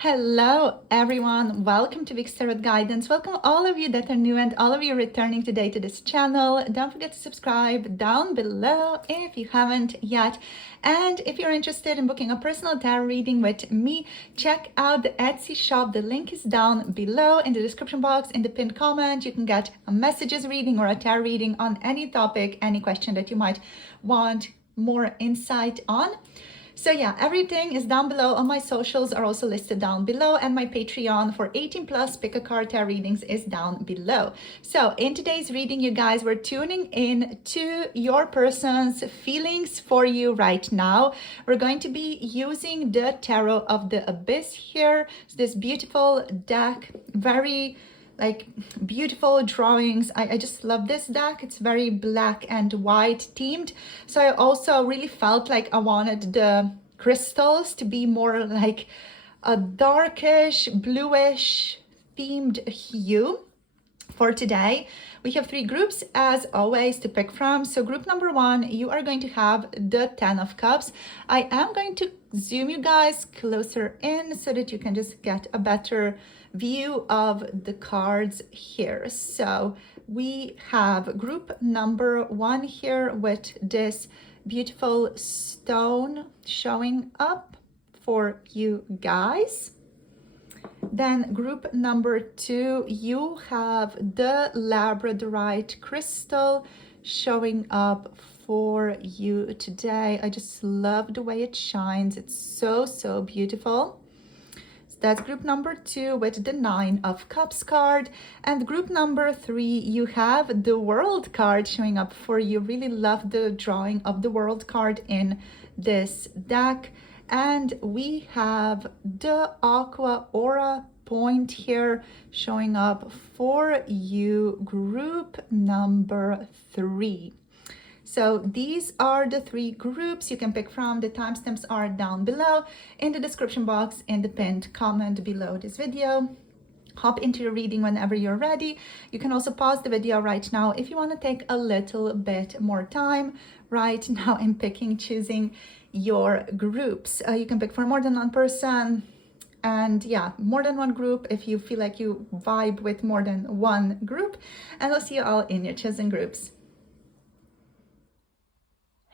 Hello everyone, welcome to Vic's Tarot Guidance. Welcome all of you that are new and all of you returning today to this channel. Don't forget to subscribe down below if you haven't yet. And if you're interested in booking a personal tarot reading with me, check out the Etsy shop. The link is down below in the description box, in the pinned comment. You can get a messages reading or a tarot reading on any topic, any question that you might want more insight on. So yeah, everything is down below. All my socials are also listed down below, and my Patreon for 18 plus pick a card tarot readings is down below. So in today's reading, you guys, we're tuning in to your person's feelings for you right now. We're going to be using the Tarot of the Abyss here. So this beautiful deck, very beautiful drawings. I just love this deck. It's very black and white themed. So I also really felt like I wanted the crystals to be more like a darkish, bluish themed hue. For today, we have three groups as always to pick from. So group number one, you are going to have the 10 of Cups. I am going to zoom you guys closer in so that you can just get a better view of the cards here. So we have group number one here with this beautiful stone showing up for you guys. Then group number two, you have the Labradorite crystal showing up for you today. I just love the way it shines. It's so beautiful. So that's group number two with the 9 of Cups card. And group number three, you have the World card showing up for you. Really love the drawing of the World card in this deck. And we have the Aqua aura point here showing up for you, group number three. So these are the three groups you can pick from. The timestamps are down below in the description box, in the pinned comment below this video. Hop into your reading whenever you're ready. You can also pause the video right now if you want to take a little bit more time right now in choosing your groups. You can pick for more than one person, and yeah, more than one group if you feel like you vibe with more than one group. And I'll see you all in your chosen groups.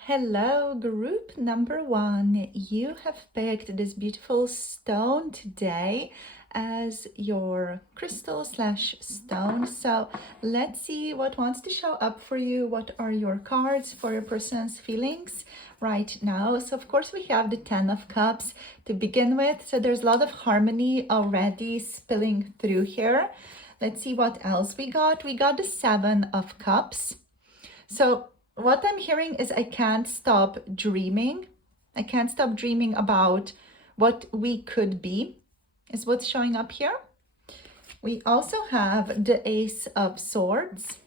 Hello, group number one. You have picked this beautiful stone today as your crystal slash stone. So let's see what wants to show up for you. What are your cards for your person's feelings right now? So of course we have the 10 of Cups to begin with. So there's a lot of harmony already spilling through here. Let's see what else we got. We got the 7 of Cups. So what I'm hearing is I can't stop dreaming. I can't stop dreaming about what we could be, is what's showing up here. We also have the Ace of Swords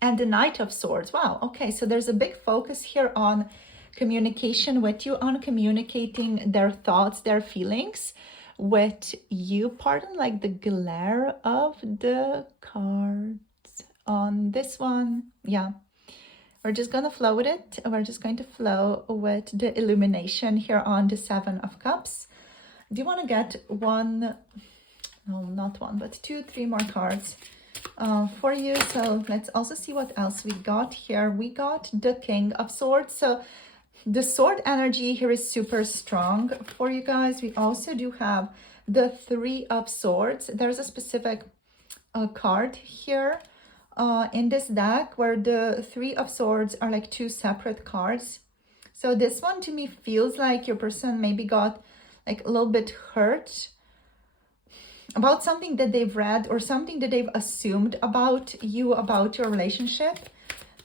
and the Knight of Swords. Wow, okay, so there's a big focus here on communication with you, on communicating their thoughts, their feelings with you. Pardon like the glare of the cards on this one. Yeah. We're just going to flow with it. We're just going to flow with the illumination here on the 7 of Cups. Do you want to get one, no, not one, but 2, 3 more cards for you? So let's also see what else we got here. We got the King of Swords. So the sword energy here is super strong for you guys. We also do have the 3 of Swords. There's a specific card here in this deck where the 3 of Swords are like 2 separate cards. So this one to me feels like your person maybe got like a little bit hurt about something that they've read or something that they've assumed about you, about your relationship.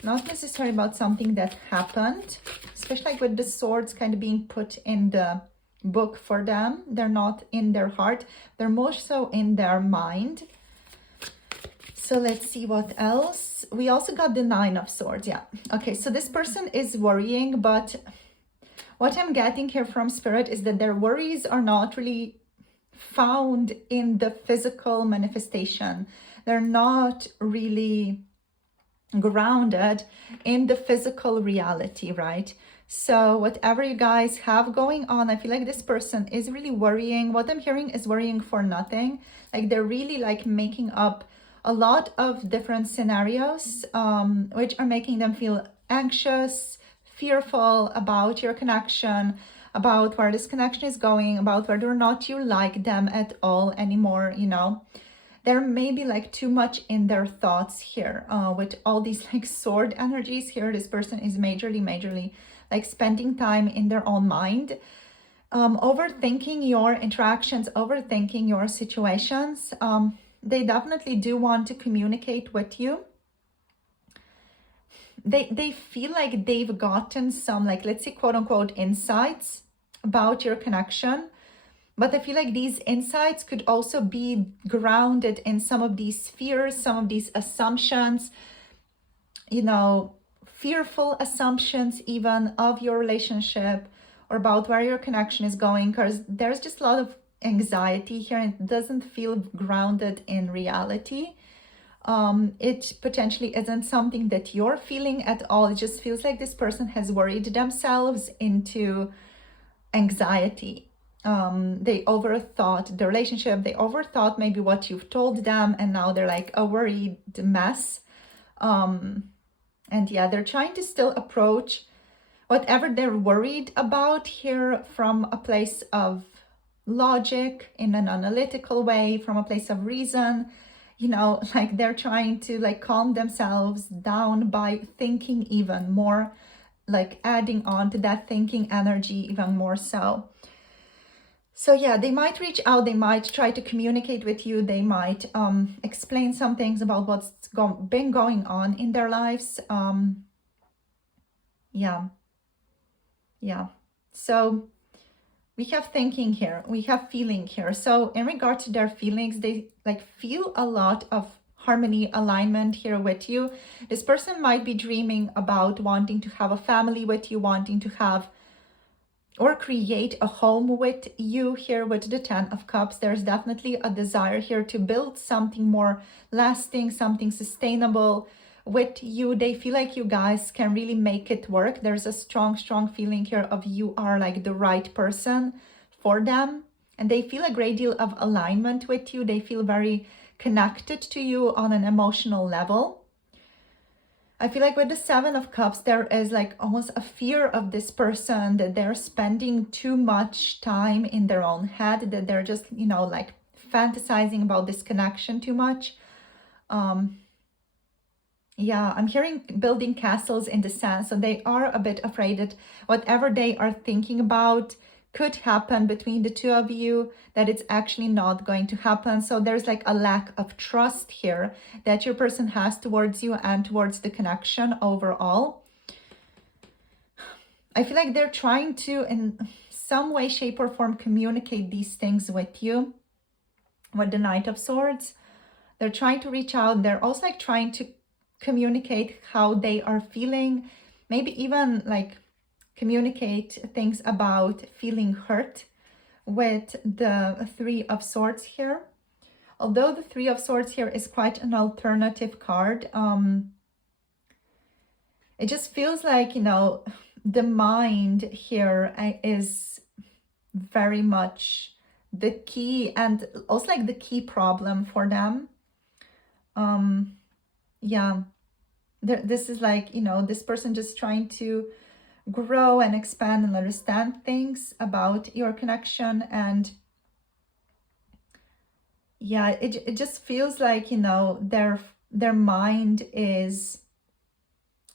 Not necessarily about something that happened, especially like with the swords kind of being put in the book for them. They're not in their heart. They're more so in their mind. So let's see what else. We also got the 9 of Swords. Yeah. Okay. So this person is worrying, but what I'm getting here from Spirit is that their worries are not really found in the physical manifestation. They're not really grounded in the physical reality, right? So whatever you guys have going on, I feel like this person is really worrying. What I'm hearing is worrying for nothing. Like they're really like making up a lot of different scenarios, which are making them feel anxious, fearful about your connection, about where this connection is going, about whether or not you like them at all anymore, you know. There may be like too much in their thoughts here with all these like sword energies here. This person is majorly like spending time in their own mind, overthinking your interactions, overthinking your situations. They definitely do want to communicate with you. They feel like they've gotten some, like, let's say, quote unquote, insights about your connection. But I feel like these insights could also be grounded in some of these fears, some of these assumptions, you know, fearful assumptions even of your relationship or about where your connection is going, because there's just a lot of anxiety here and it doesn't feel grounded in reality. It potentially isn't something that you're feeling at all. It just feels like this person has worried themselves into anxiety. They overthought the relationship, they overthought maybe what you've told them, and now they're like a worried mess. And yeah, they're trying to still approach whatever they're worried about here from a place of logic, in an analytical way, from a place of reason. You know, like they're trying to like calm themselves down by thinking even more, like adding on to that thinking energy even more so. So yeah, they might reach out, they might try to communicate with you, they might explain some things about what's been going on in their lives. Yeah. So we have thinking here, we have feeling here. So in regard to their feelings, they like feel a lot of harmony, alignment here with you. This person might be dreaming about wanting to have a family with you, wanting to have or create a home with you here with the 10 of Cups. There's definitely a desire here to build something more lasting, something sustainable with you. They feel like you guys can really make it work. There's a strong feeling here of you are like the right person for them. And they feel a great deal of alignment with you. They feel very connected to you on an emotional level. I feel like with the 7 of Cups, there is like almost a fear of this person, that they're spending too much time in their own head, that they're just, you know, like fantasizing about this connection too much. Yeah, I'm hearing building castles in the sand. So they are a bit afraid that whatever they are thinking about could happen between the two of you, that it's actually not going to happen. So there's like a lack of trust here that your person has towards you and towards the connection overall. I feel like they're trying to, in some way, shape, or form, communicate these things with you. With the Knight of Swords, they're trying to reach out. They're also like trying to communicate how they are feeling, maybe even like communicate things about feeling hurt with the 3 of Swords here. Although the 3 of Swords here is quite an alternative card, it just feels like, you know, the mind here is very much the key, and also like the key problem for them. Yeah, this is like, you know, this person just trying to grow and expand and understand things about your connection. And yeah, it just feels like, you know, their mind is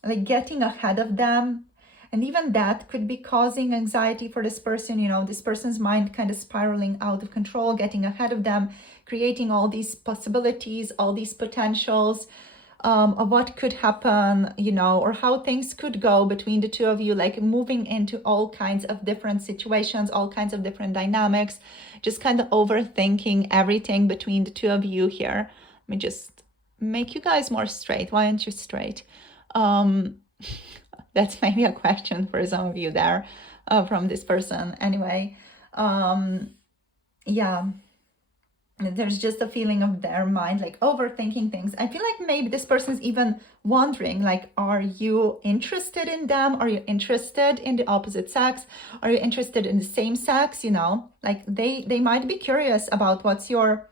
like getting ahead of them, and even that could be causing anxiety for this person. You know, this person's mind kind of spiraling out of control, getting ahead of them, creating all these possibilities, all these potentials of what could happen, you know, or how things could go between the two of you, like moving into all kinds of different situations, all kinds of different dynamics, just kind of overthinking everything between the two of you here. Let me just make you guys more straight. Why aren't you straight? That's maybe a question for some of you there from this person. Anyway, yeah. There's just a feeling of their mind like overthinking things. I feel like maybe this person is even wondering, like, are you interested in them? Are you interested in the opposite sex? Are you interested in the same sex? You know, like they might be curious about what's your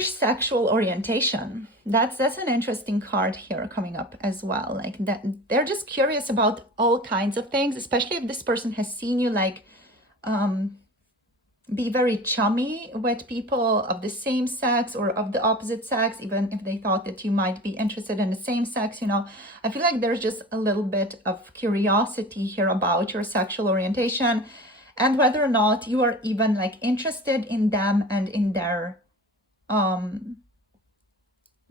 sexual orientation. That's an interesting card here coming up as well. Like that, they're just curious about all kinds of things, especially if this person has seen you like be very chummy with people of the same sex or of the opposite sex, even if they thought that you might be interested in the same sex. You know, I feel like there's just a little bit of curiosity here about your sexual orientation and whether or not you are even like interested in them and in their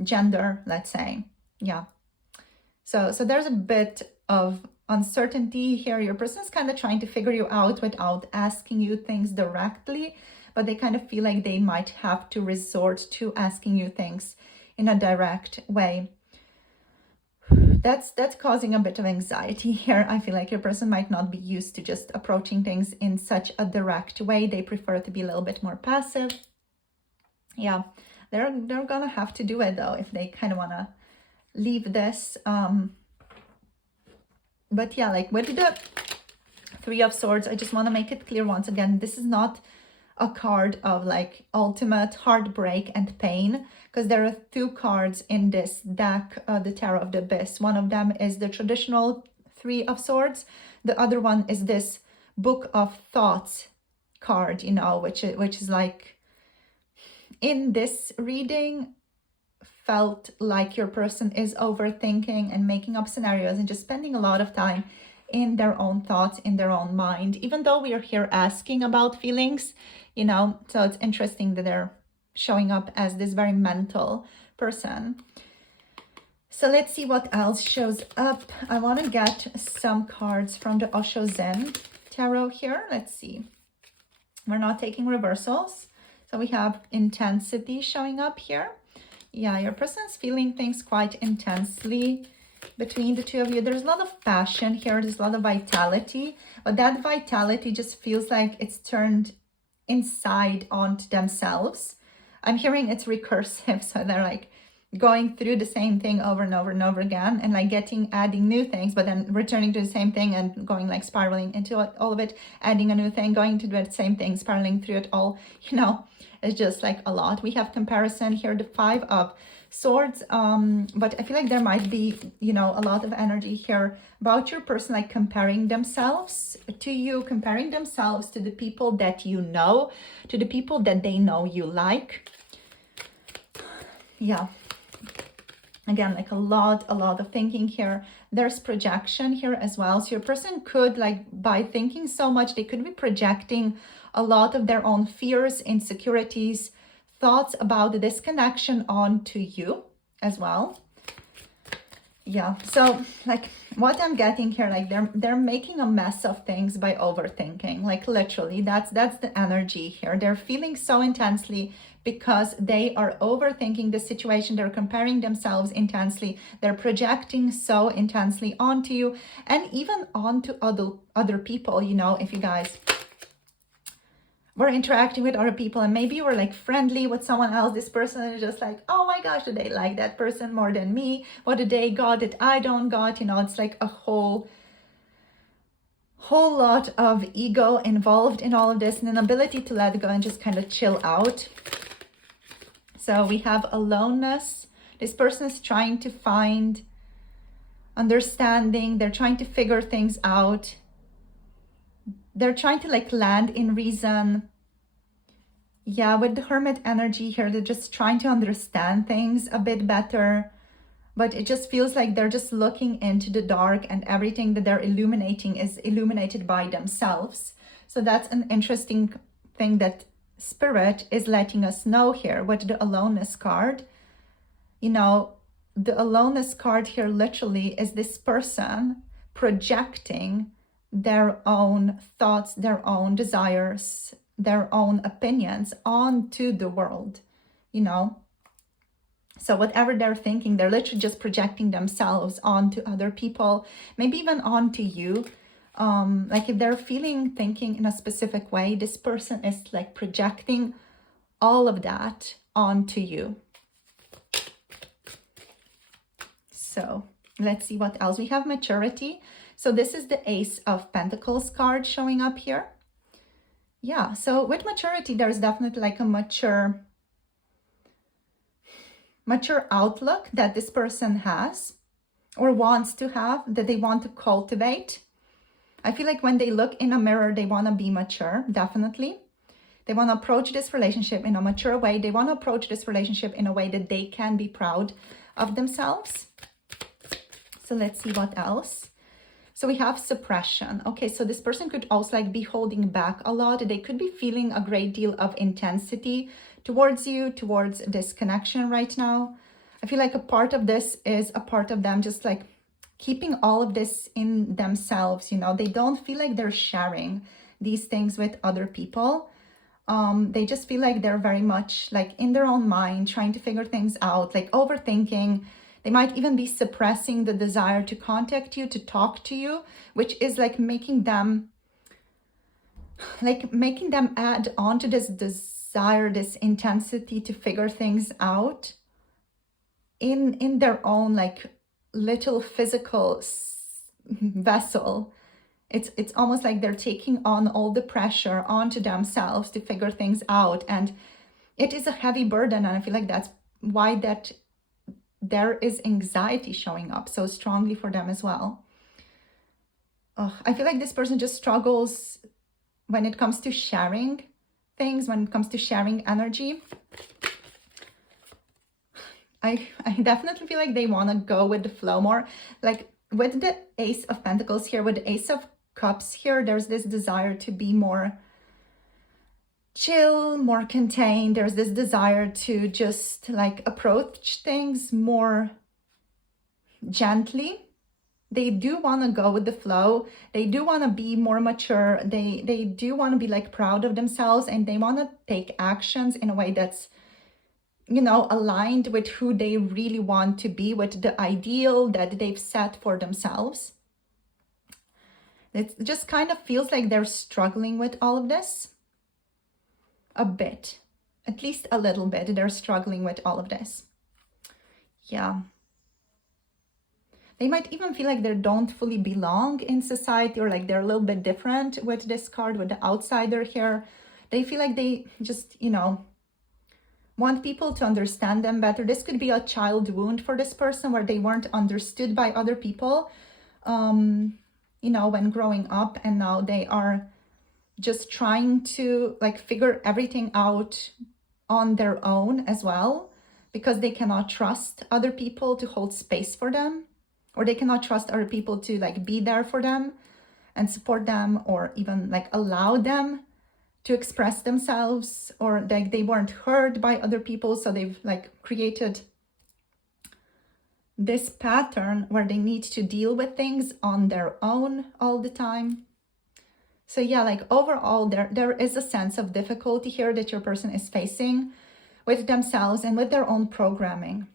gender, let's say. Yeah. So there's a bit of uncertainty here. Your person is kind of trying to figure you out without asking you things directly, but they kind of feel like they might have to resort to asking you things in a direct way. That's causing a bit of anxiety here. I feel like your person might not be used to just approaching things in such a direct way. They prefer to be a little bit more passive. Yeah, they're gonna have to do it though if they kind of want to leave this. But yeah, like with the Three of Swords, I just want to make it clear once again, this is not a card of like ultimate heartbreak and pain, because there are two cards in this deck, the Tarot of the Abyss. One of them is the traditional Three of Swords. The other one is this Book of Thoughts card, you know, which is like, in this reading, felt like your person is overthinking and making up scenarios and just spending a lot of time in their own thoughts, in their own mind, even though we are here asking about feelings, you know. So it's interesting that they're showing up as this very mental person. So let's see what else shows up. I want to get some cards from the Osho Zen Tarot here. Let's see. We're not taking reversals. So we have intensity showing up here. Yeah, your person's feeling things quite intensely between the two of you. There's a lot of passion here. There's a lot of vitality. But that vitality just feels like it's turned inside onto themselves. I'm hearing it's recursive. So they're like going through the same thing over and over and over again and like adding new things, but then returning to the same thing and going like spiraling into all of it, adding a new thing, going to do the same thing, spiraling through it all, you know. It's just like a lot. We have comparison here, the Five of Swords, but I feel like there might be, you know, a lot of energy here about your person like comparing themselves to you, comparing themselves to the people that you know, to the people that they know you like. Yeah. Again, like a lot of thinking here. There's projection here as well. So your person could, like, by thinking so much, they could be projecting a lot of their own fears, insecurities, thoughts about this connection onto you as well. Yeah, so like what I'm getting here, like they're making a mess of things by overthinking. Like literally, that's the energy here. They're feeling so intensely because they are overthinking the situation. They're comparing themselves intensely. They're projecting so intensely onto you and even onto other people. You know, if you guys were interacting with other people and maybe you were like friendly with someone else, this person is just like, oh my gosh, do they like that person more than me? What do they got that I don't got? You know, it's like a whole lot of ego involved in all of this and an ability to let go and just kind of chill out. So we have aloneness. This person is trying to find understanding. They're trying to figure things out. They're trying to like land in reason. Yeah, with the Hermit energy here, they're just trying to understand things a bit better. But it just feels like they're just looking into the dark and everything that they're illuminating is illuminated by themselves. So that's an interesting thing that Spirit is letting us know here with the Aloneness card. You know, the Aloneness card here literally is this person projecting their own thoughts, their own desires, their own opinions onto the world, you know. So whatever they're thinking, they're literally just projecting themselves onto other people, maybe even onto you. Like if they're thinking in a specific way, this person is like projecting all of that onto you. So let's see what else. We have maturity. So this is the Ace of Pentacles card showing up here. Yeah, so with maturity, there's definitely like a mature outlook that this person has or wants to have, that they want to cultivate. I feel like when they look in a mirror, they want to be mature, definitely. They want to approach this relationship in a mature way. They want to approach this relationship in a way that they can be proud of themselves. So let's see what else. So we have suppression. Okay, so this person could also like be holding back a lot. They could be feeling a great deal of intensity towards you, towards this connection right now. I feel like a part of this is a part of them just like keeping all of this in themselves, you know. They don't feel like they're sharing these things with other people. They just feel like they're very much like in their own mind, trying to figure things out, like overthinking. They might even be suppressing the desire to contact you, to talk to you, which is like making them add on to this desire, this intensity to figure things out in their own like little physical vessel. It's almost like they're taking on all the pressure onto themselves to figure things out, and it is a heavy burden. And I feel like that's why that there is anxiety showing up so strongly for them as well. I feel like this person just struggles when it comes to sharing things, when it comes to sharing energy. I definitely feel like they want to go with the flow more. Like with the Ace of Pentacles here, with the Ace of Cups here, there's this desire to be more chill, more contained. There's this desire to just like approach things more gently. They do want to go with the flow. They do want to be more mature. They do want to be like proud of themselves, and they want to take actions in a way that's, you know, aligned with who they really want to be, with the ideal that they've set for themselves. It just kind of feels like they're struggling with all of this a bit, at least a little bit. They're struggling with all of this. Yeah. They might even feel like they don't fully belong in society, or like they're a little bit different with this card, with the outsider here. They feel like they just, you know, want people to understand them better. This could be a child wound for this person, where they weren't understood by other people, you know, when growing up, and now they are just trying to like figure everything out on their own as well, because they cannot trust other people to hold space for them, or they cannot trust other people to like be there for them and support them, or even like allow them to express themselves, or like they weren't heard by other people. So they've like created this pattern where they need to deal with things on their own all the time. So yeah, like overall, there is a sense of difficulty here that your person is facing with themselves and with their own programming.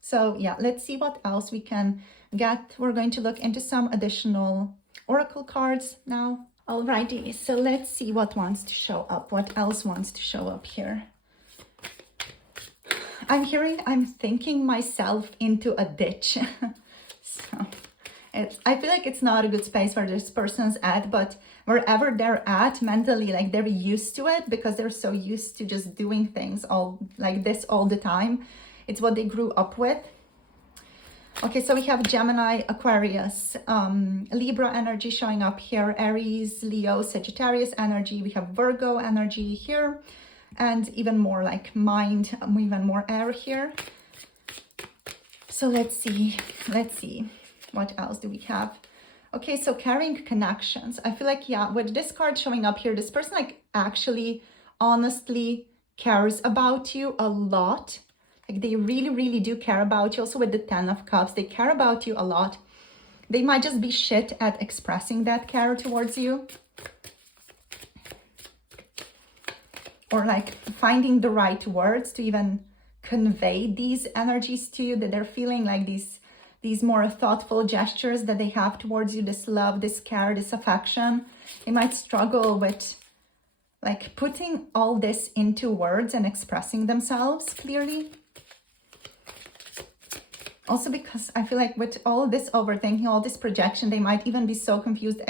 So yeah, let's see what else we can get. We're going to look into some additional oracle cards now. Alrighty, so let's see what wants to show up. What else wants to show up here? I'm thinking myself into a ditch. So I feel like it's not a good space where this person's at, but wherever they're at mentally, like they're used to it, because they're so used to just doing things all like this all the time. It's what they grew up with. Okay, so we have Gemini, Aquarius, Libra energy showing up here, Aries, Leo, Sagittarius energy. We have Virgo energy here, and even more like mind, even more air here. So let's see what else do we have. Okay, so carrying connections. I feel like, yeah, with this card showing up here, this person like actually honestly cares about you a lot. Like they really, really do care about you. Also with the 10 of Cups, they care about you a lot. They might just be shit at expressing that care towards you, or like finding the right words to even convey these energies to you, that they're feeling like these these more thoughtful gestures that they have towards you, this love, this care, this affection. They might struggle with like putting all this into words and expressing themselves clearly. Also because I feel like with all this overthinking, all this projection, they might even be so confused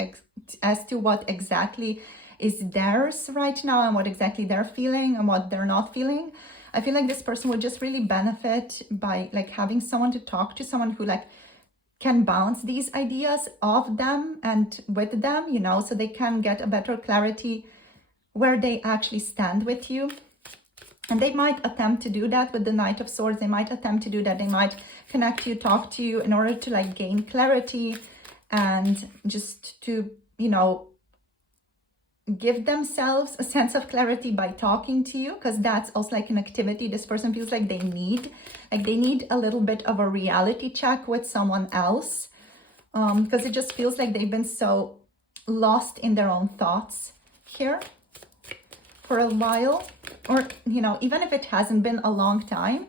as to what exactly is theirs right now and what exactly they're feeling and what they're not feeling. I feel like this person would just really benefit by like having someone to talk to, someone who like can bounce these ideas off them and with them, you know, so they can get a better clarity where they actually stand with you. And they might attempt to do that with the Knight of Swords. They might attempt to do that. They might connect to you, talk to you in order to like gain clarity and just to, you know, give themselves a sense of clarity by talking to you, because that's also like an activity this person feels like they need. Like they need a little bit of a reality check with someone else, because it just feels like they've been so lost in their own thoughts here for a while. Or, you know, even if it hasn't been a long time,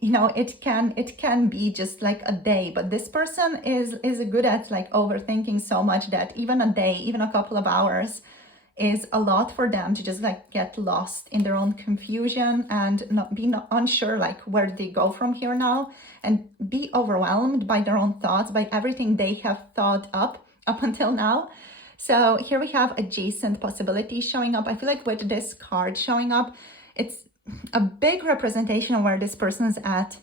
you know, it can be just like a day. But this person is good at like overthinking so much that even a day, even a couple of hours is a lot for them to just like get lost in their own confusion and not be unsure like where they go from here now, and be overwhelmed by their own thoughts, by everything they have thought up until now. So here we have adjacent possibilities showing up. I feel like with this card showing up, it's a big representation of where this person's at,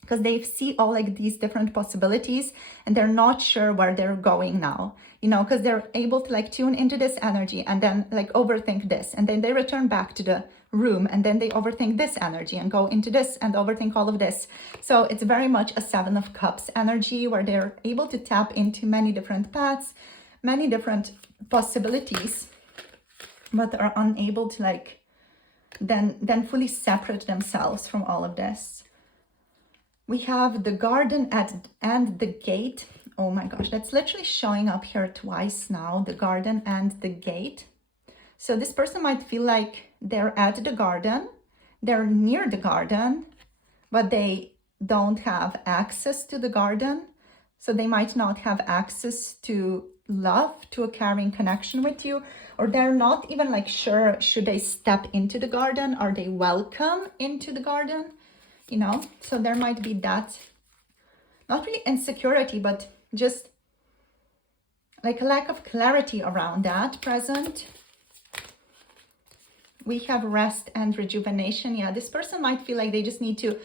because they see all like these different possibilities and they're not sure where they're going now, you know, because they're able to like tune into this energy and then like overthink this, and then they return back to the room and then they overthink this energy and go into this and overthink all of this. So it's very much a Seven of Cups energy where they're able to tap into many different paths, many different possibilities, but are unable to like then fully separate themselves from all of this. We have the garden and the gate. Oh my gosh, that's literally showing up here twice now, the garden and the gate. So this person might feel like they're at the garden, they're near the garden, but they don't have access to the garden. So they might not have access to love, to a caring connection with you, or they're not even like sure, should they step into the garden? Are they welcome into the garden? You know, so there might be that, not really insecurity, but just like a lack of clarity around that present. We have rest and rejuvenation. Yeah, this person might feel like they just need to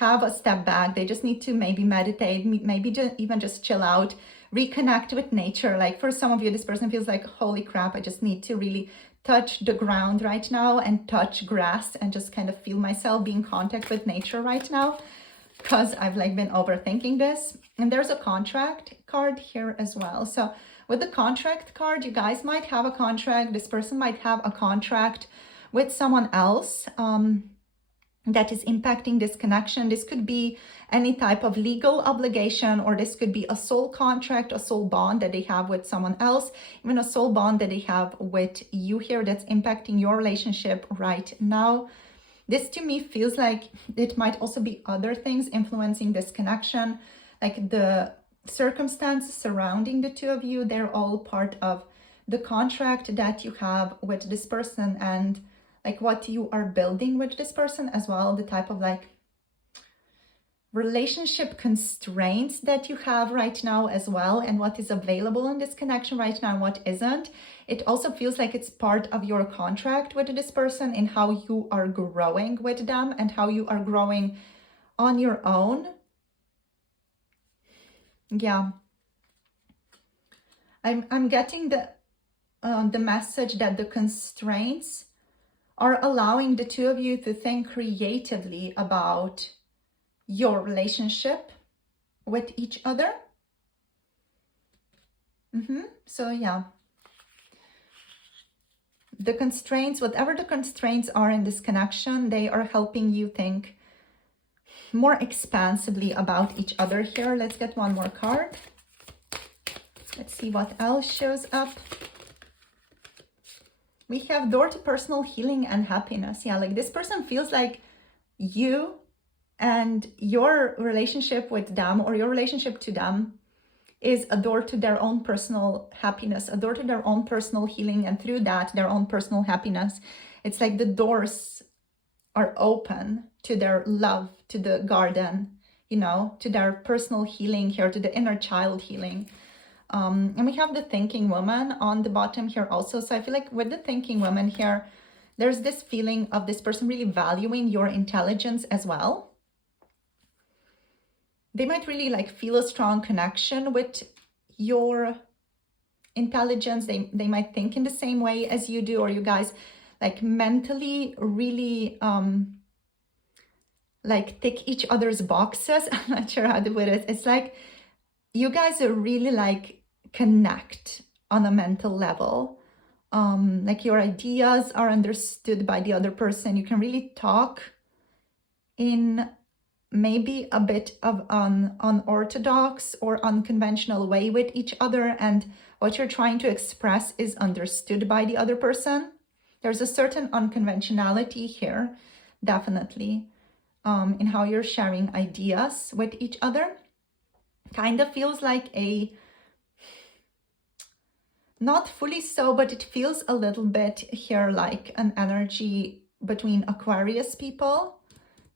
have a step back. They just need to maybe meditate, maybe even just chill out, reconnect with nature. Like for some of you, this person feels like, holy crap, I just need to really touch the ground right now and touch grass and just kind of feel myself, be in contact with nature right now, because I've like been overthinking this. And there's a contract card here as well. So with the contract card, you guys might have a contract. This person might have a contract with someone else that is impacting this connection. This could be any type of legal obligation, or this could be a soul contract, a soul bond that they have with someone else, even a soul bond that they have with you here that's impacting your relationship right now. This to me feels like it might also be other things influencing this connection, like the circumstances surrounding the two of you. They're all part of the contract that you have with this person, and like what you are building with this person as well, the type of like relationship constraints that you have right now as well, and what is available in this connection right now and what isn't. It also feels like it's part of your contract with this person in how you are growing with them and how you are growing on your own. Yeah, I'm getting the message that the constraints are allowing the two of you to think creatively about your relationship with each other. So yeah, the constraints, whatever the constraints are in this connection, they are helping you think more expansively about each other here. Let's get one more card. Let's see what else shows up. We have door to personal healing and happiness. Yeah, like this person feels like you and your relationship with them or your relationship to them is a door to their own personal happiness, a door to their own personal healing, and through that, their own personal happiness. It's like the doors are open to their love, to the garden, you know, to their personal healing here, to the inner child healing. And we have the thinking woman on the bottom here also. So I feel like with the thinking woman here, there's this feeling of this person really valuing your intelligence as well. They might really like feel a strong connection with your intelligence. They might think in the same way as you do, or you guys like mentally really like tick each other's boxes. I'm not sure how to put it. It's like you guys are really like connect on a mental level. Like your ideas are understood by the other person. You can really talk in maybe a bit of an unorthodox or unconventional way with each other, and what you're trying to express is understood by the other person. There's a certain unconventionality here, definitely, in how you're sharing ideas with each other. Kind of feels like a, not fully so, but it feels a little bit here like an energy between Aquarius people,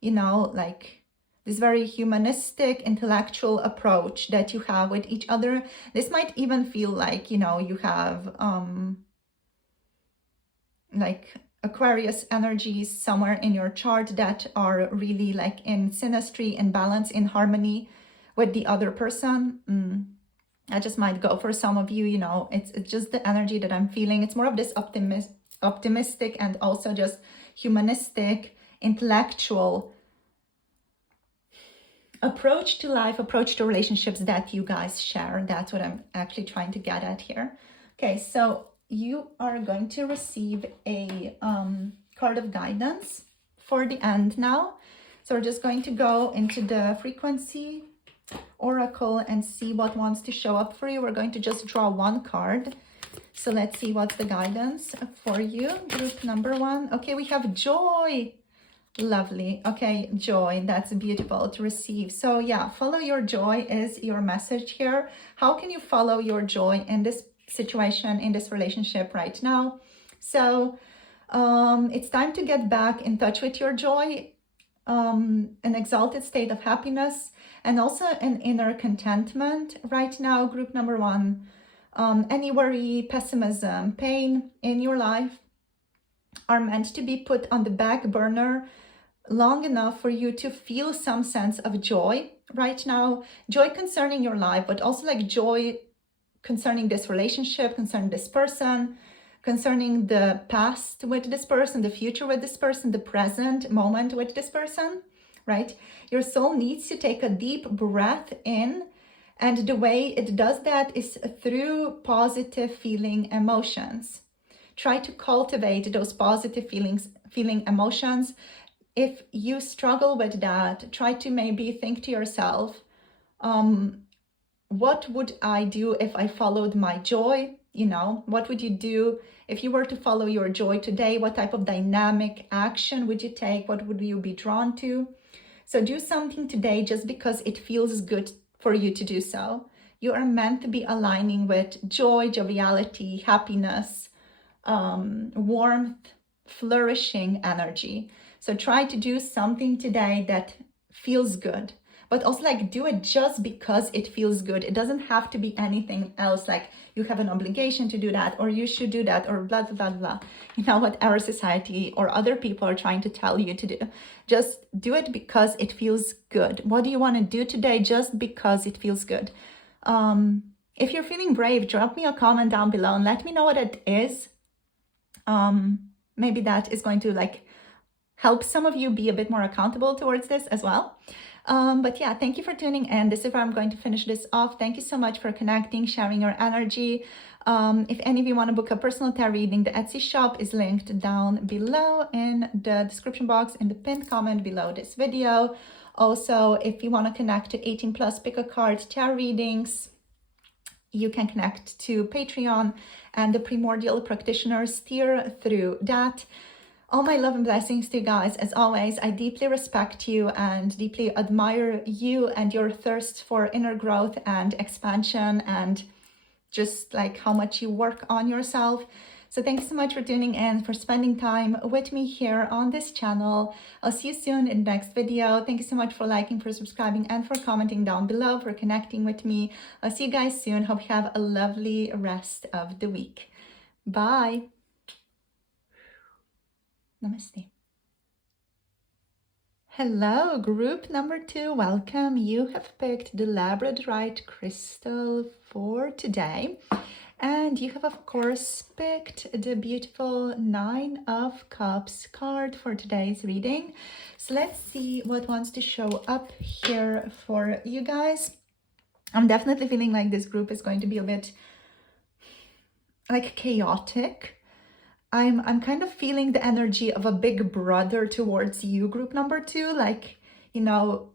you know, like this very humanistic, intellectual approach that you have with each other. This might even feel like, you know, you have like Aquarius energies somewhere in your chart that are really like in synastry, in balance, in harmony with the other person. I just might go for some of you, you know, it's just the energy that I'm feeling. It's more of this optimistic and also just humanistic, intellectual approach to life, approach to relationships that you guys share. That's what I'm actually trying to get at here. Okay, so you are going to receive a card of guidance for the end now. So we're just going to go into the frequency oracle and see what wants to show up for you. We're going to just draw one card. So let's see what's the guidance for you. Group number one. Okay, we have joy. Lovely. Okay, joy. That's beautiful to receive. So yeah, follow your joy is your message here. How can you follow your joy in this situation, in this relationship right now? So it's time to get back in touch with your joy, an exalted state of happiness, and also an inner contentment right now. Group number one. Any worry, pessimism, pain in your life are meant to be put on the back burner long enough for you to feel some sense of joy right now. Joy concerning your life, but also like joy concerning this relationship, concerning this person, concerning the past with this person, the future with this person, the present moment with this person, right? Your soul needs to take a deep breath in, and the way it does that is through positive feeling emotions. Try to cultivate those positive feeling emotions. If you struggle with that, try to maybe think to yourself, what would I do if I followed my joy? You know, what would you do if you were to follow your joy today? What type of dynamic action would you take? What would you be drawn to? So do something today just because it feels good for you to do so. You are meant to be aligning with joy, joviality, happiness, warmth, flourishing energy. So try to do something today that feels good, but also like do it just because it feels good. It doesn't have to be anything else, like you have an obligation to do that, or you should do that, or blah, blah, blah, blah. You know what our society or other people are trying to tell you to do. Just do it because it feels good. What do you want to do today just because it feels good? If you're feeling brave, drop me a comment down below and let me know what it is. Maybe that is going to like help some of you be a bit more accountable towards this as well. But yeah, thank you for tuning in. This is where I'm going to finish this off. Thank you so much for connecting, sharing your energy. If any of you want to book a personal tarot reading, the Etsy shop is linked down below in the description box, in the pinned comment below this video. Also, if you want to connect to 18+ pick a card tarot readings, you can connect to Patreon and the Primordial Practitioners tier through that. All my love and blessings to you guys. As always, I deeply respect you and deeply admire you and your thirst for inner growth and expansion and just like how much you work on yourself. So thanks so much for tuning in, for spending time with me here on this channel. I'll see you soon in the next video. Thank you so much for liking, for subscribing, and for commenting down below, for connecting with me. I'll see you guys soon. Hope you have a lovely rest of the week. Bye. Namaste. Hello, group number 2. Welcome. You have picked the Labradorite crystal for today. And you have, of course, picked the beautiful 9 of Cups card for today's reading. So let's see what wants to show up here for you guys. I'm definitely feeling like this group is going to be a bit like chaotic. I'm kind of feeling the energy of a big brother towards you, group number 2, like, you know,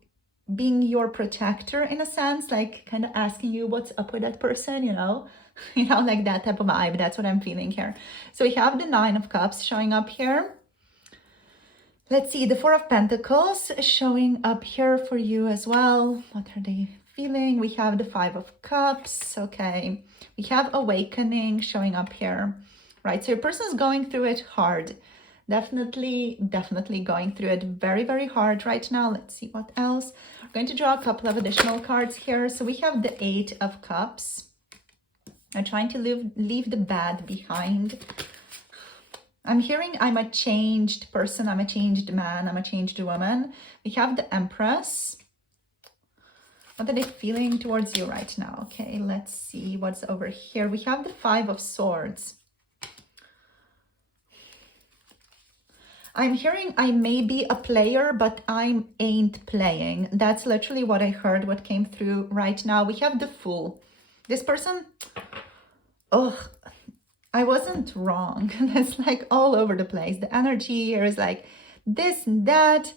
being your protector in a sense, like kind of asking you what's up with that person, you know, like that type of vibe. That's what I'm feeling here. So we have the 9 of Cups showing up here. Let's see, the 4 of Pentacles showing up here for you as well. What are they feeling? We have the 5 of Cups. Okay. We have Awakening showing up here. Right, so your person is going through it hard. Definitely going through it very, very hard right now. Let's see what else. We're going to draw a couple of additional cards here. So we have the 8 of Cups. I'm trying to leave the bad behind. I'm hearing I'm a changed person. I'm a changed man. I'm a changed woman. We have the Empress. What are they feeling towards you right now? Okay, let's see what's over here. We have the 5 of Swords. I'm hearing I may be a player, but I ain't playing. That's literally what I heard, what came through right now. We have the Fool. This person, I wasn't wrong. That's like all over the place. The energy here is like this and that.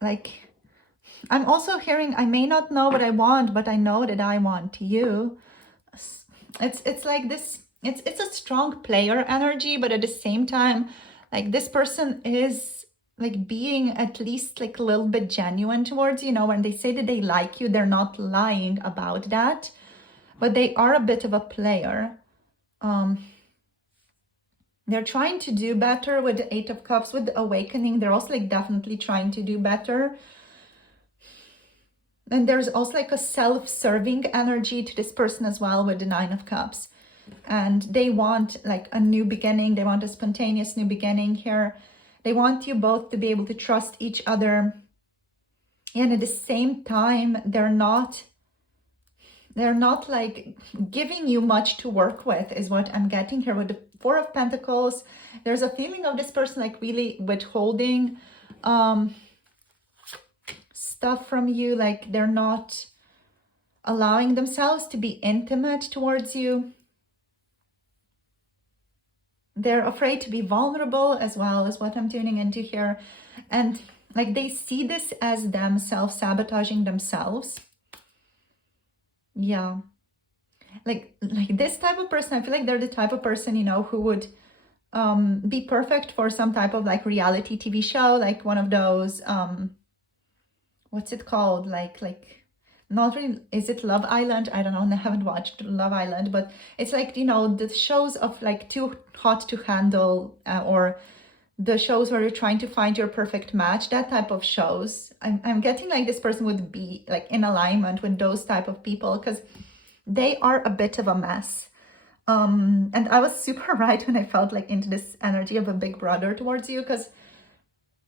Like, I'm also hearing I may not know what I want, but I know that I want you. It's like this. It's a strong player energy, but at the same time, like this person is like being at least like a little bit genuine towards you. You know, when they say that they like you, they're not lying about that, but they are a bit of a player. They're trying to do better with the 8 of Cups, with the Awakening. They're also like definitely trying to do better. And there's also like a self-serving energy to this person as well with the 9 of Cups. And they want like a new beginning. They want a spontaneous new beginning here. They want you both to be able to trust each other. And at the same time, they're not like giving you much to work with is what I'm getting here with the 4 of Pentacles. There's a feeling of this person like really withholding stuff from you. Like they're not allowing themselves to be intimate towards you. They're afraid to be vulnerable as well, is what I'm tuning into here. And like they see this as them self-sabotaging themselves. Yeah. Like this type of person, I feel like they're the type of person, you know, who would be perfect for some type of like reality TV show, like one of those, what's it called? Like not really, is it Love Island? I don't know, I haven't watched Love Island, but it's like, you know, the shows of like Too Hot to Handle, or the shows where you're trying to find your perfect match, that type of shows. I'm getting like this person would be like in alignment with those type of people, because they are a bit of a mess. And I was super right when I felt like into this energy of a big brother towards you, because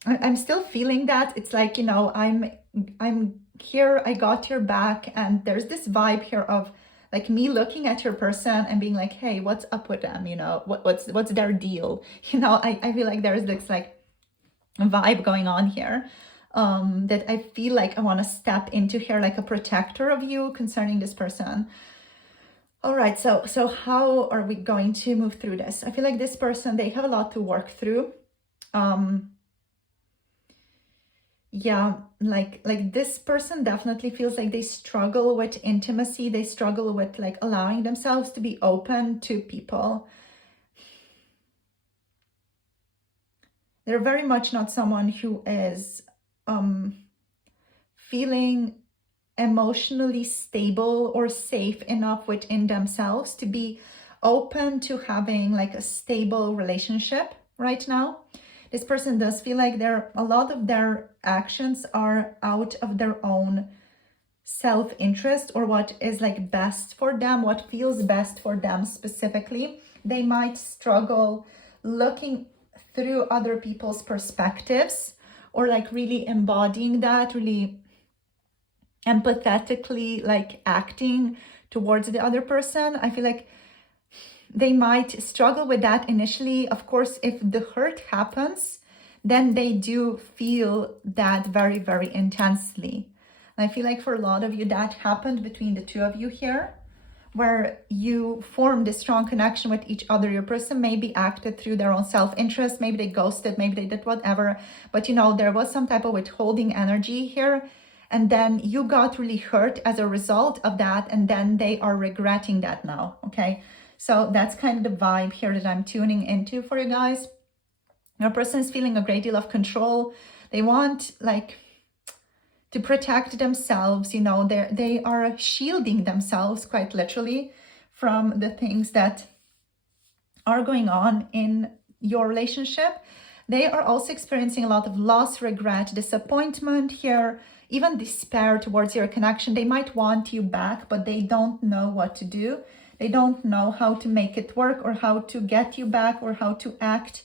I'm still feeling that. It's like, you know, I'm here, I got your back, and there's this vibe here of like me looking at your person and being like, hey, what's up with them? You know, what's their deal? You know, I feel like there's this like vibe going on here, that I feel like I want to step into here like a protector of you concerning this person. All right, so how are we going to move through this? I feel like this person, they have a lot to work through. Yeah, like this person definitely feels like they struggle with intimacy. They struggle with like allowing themselves to be open to people. they're very much not someone who is feeling emotionally stable or safe enough within themselves to be open to having like a stable relationship right now. This person does feel like a lot of their actions are out of their own self-interest, or what is like best for them, what feels best for them specifically. They might struggle looking through other people's perspectives, or like really embodying that, really empathetically like acting towards the other person. I feel like they might struggle with that initially. Of course, if the hurt happens, then they do feel that very, very intensely. And I feel like for a lot of you, that happened between the two of you here, where you formed a strong connection with each other. Your person maybe acted through their own self-interest, maybe they ghosted, maybe they did whatever, but you know, there was some type of withholding energy here, and then you got really hurt as a result of that, and then they are regretting that now. Okay, so that's kind of the vibe here that I'm tuning into for you guys. Your person is feeling a great deal of control. They want like to protect themselves, you know, they are shielding themselves quite literally from the things that are going on in your relationship. They are also experiencing a lot of loss, regret, disappointment here, even despair towards your connection. They might want you back, but they don't know what to do. They don't know how to make it work, or how to get you back, or how to act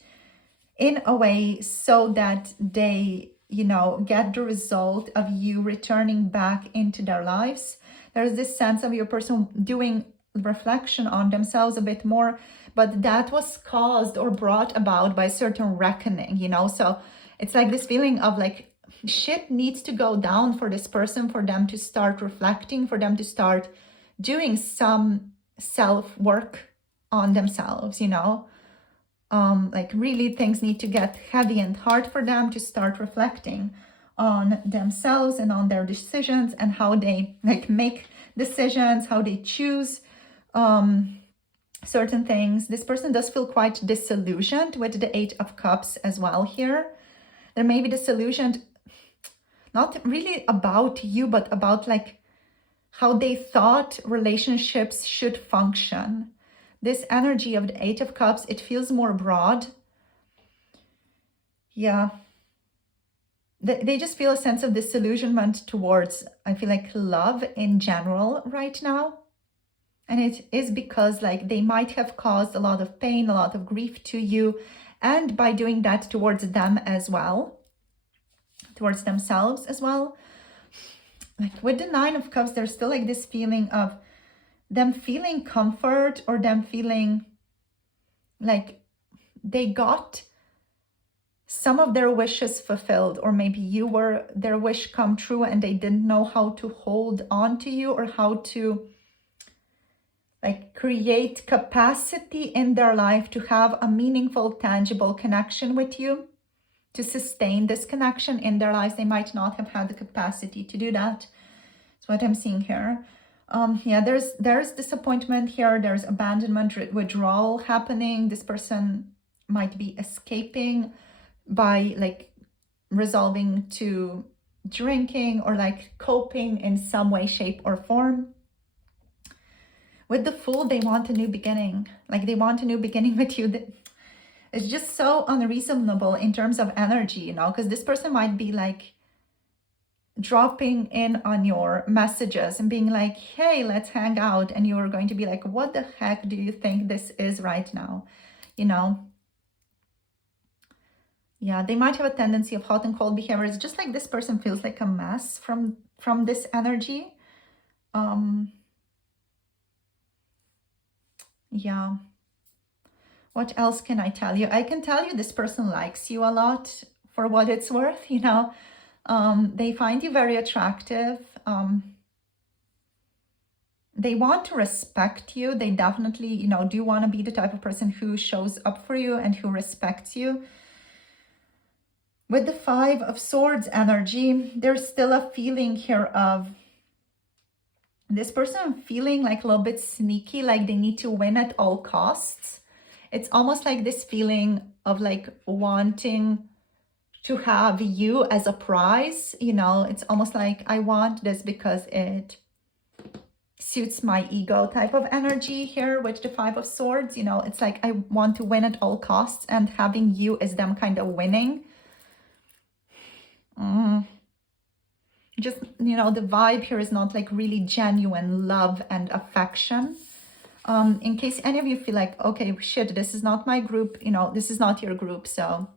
in a way so that they, you know, get the result of you returning back into their lives. There's this sense of your person doing reflection on themselves a bit more, but that was caused or brought about by a certain reckoning, you know. So it's like this feeling of like shit needs to go down for this person, for them to start reflecting, for them to start doing some self-work on themselves, you know. Like really things need to get heavy and hard for them to start reflecting on themselves and on their decisions, and how they like make decisions, how they choose certain things. This person does feel quite disillusioned with the Eight of Cups as well here. There may be disillusioned, not really about you, but about like how they thought relationships should function. This energy of the Eight of Cups, it feels more broad. Yeah. They just feel a sense of disillusionment towards, I feel like, love in general right now. And it is because like they might have caused a lot of pain, a lot of grief to you. And by doing that towards them as well, towards themselves as well. Like with the Nine of Cups, there's still like this feeling of them feeling comfort, or them feeling like they got some of their wishes fulfilled, or maybe you were their wish come true and they didn't know how to hold on to you, or how to like create capacity in their life to have a meaningful, tangible connection with you, to sustain this connection in their lives. They might not have had the capacity to do that. That's what I'm seeing here. Yeah, there's disappointment here. There's abandonment, withdrawal happening. This person might be escaping by like resolving to drinking, or like coping in some way, shape, or form. With the Fool, they want a new beginning. Like they want a new beginning with you. It's just so unreasonable in terms of energy, you know, because this person might be like dropping in on your messages and being like, hey, let's hang out. And you're going to be like, what the heck do you think this is right now? You know? Yeah, they might have a tendency of hot and cold behavior. It's just like this person feels like a mess from this energy. Yeah. What else can I tell you? I can tell you this person likes you a lot for what it's worth, you know. They find you very attractive. They want to respect you. They definitely, you know, do want to be the type of person who shows up for you and who respects you. With the Five of Swords energy, there's still a feeling here of this person feeling like a little bit sneaky, like they need to win at all costs. It's almost like this feeling of like wanting to have you as a prize. You know, it's almost like I want this because it suits my ego type of energy here with the Five of Swords. You know, it's like I want to win at all costs, and having you as them kind of winning. Just, you know, the vibe here is not like really genuine love and affection. In case any of you feel like, okay, shit, this is not my group, you know, this is not your group, so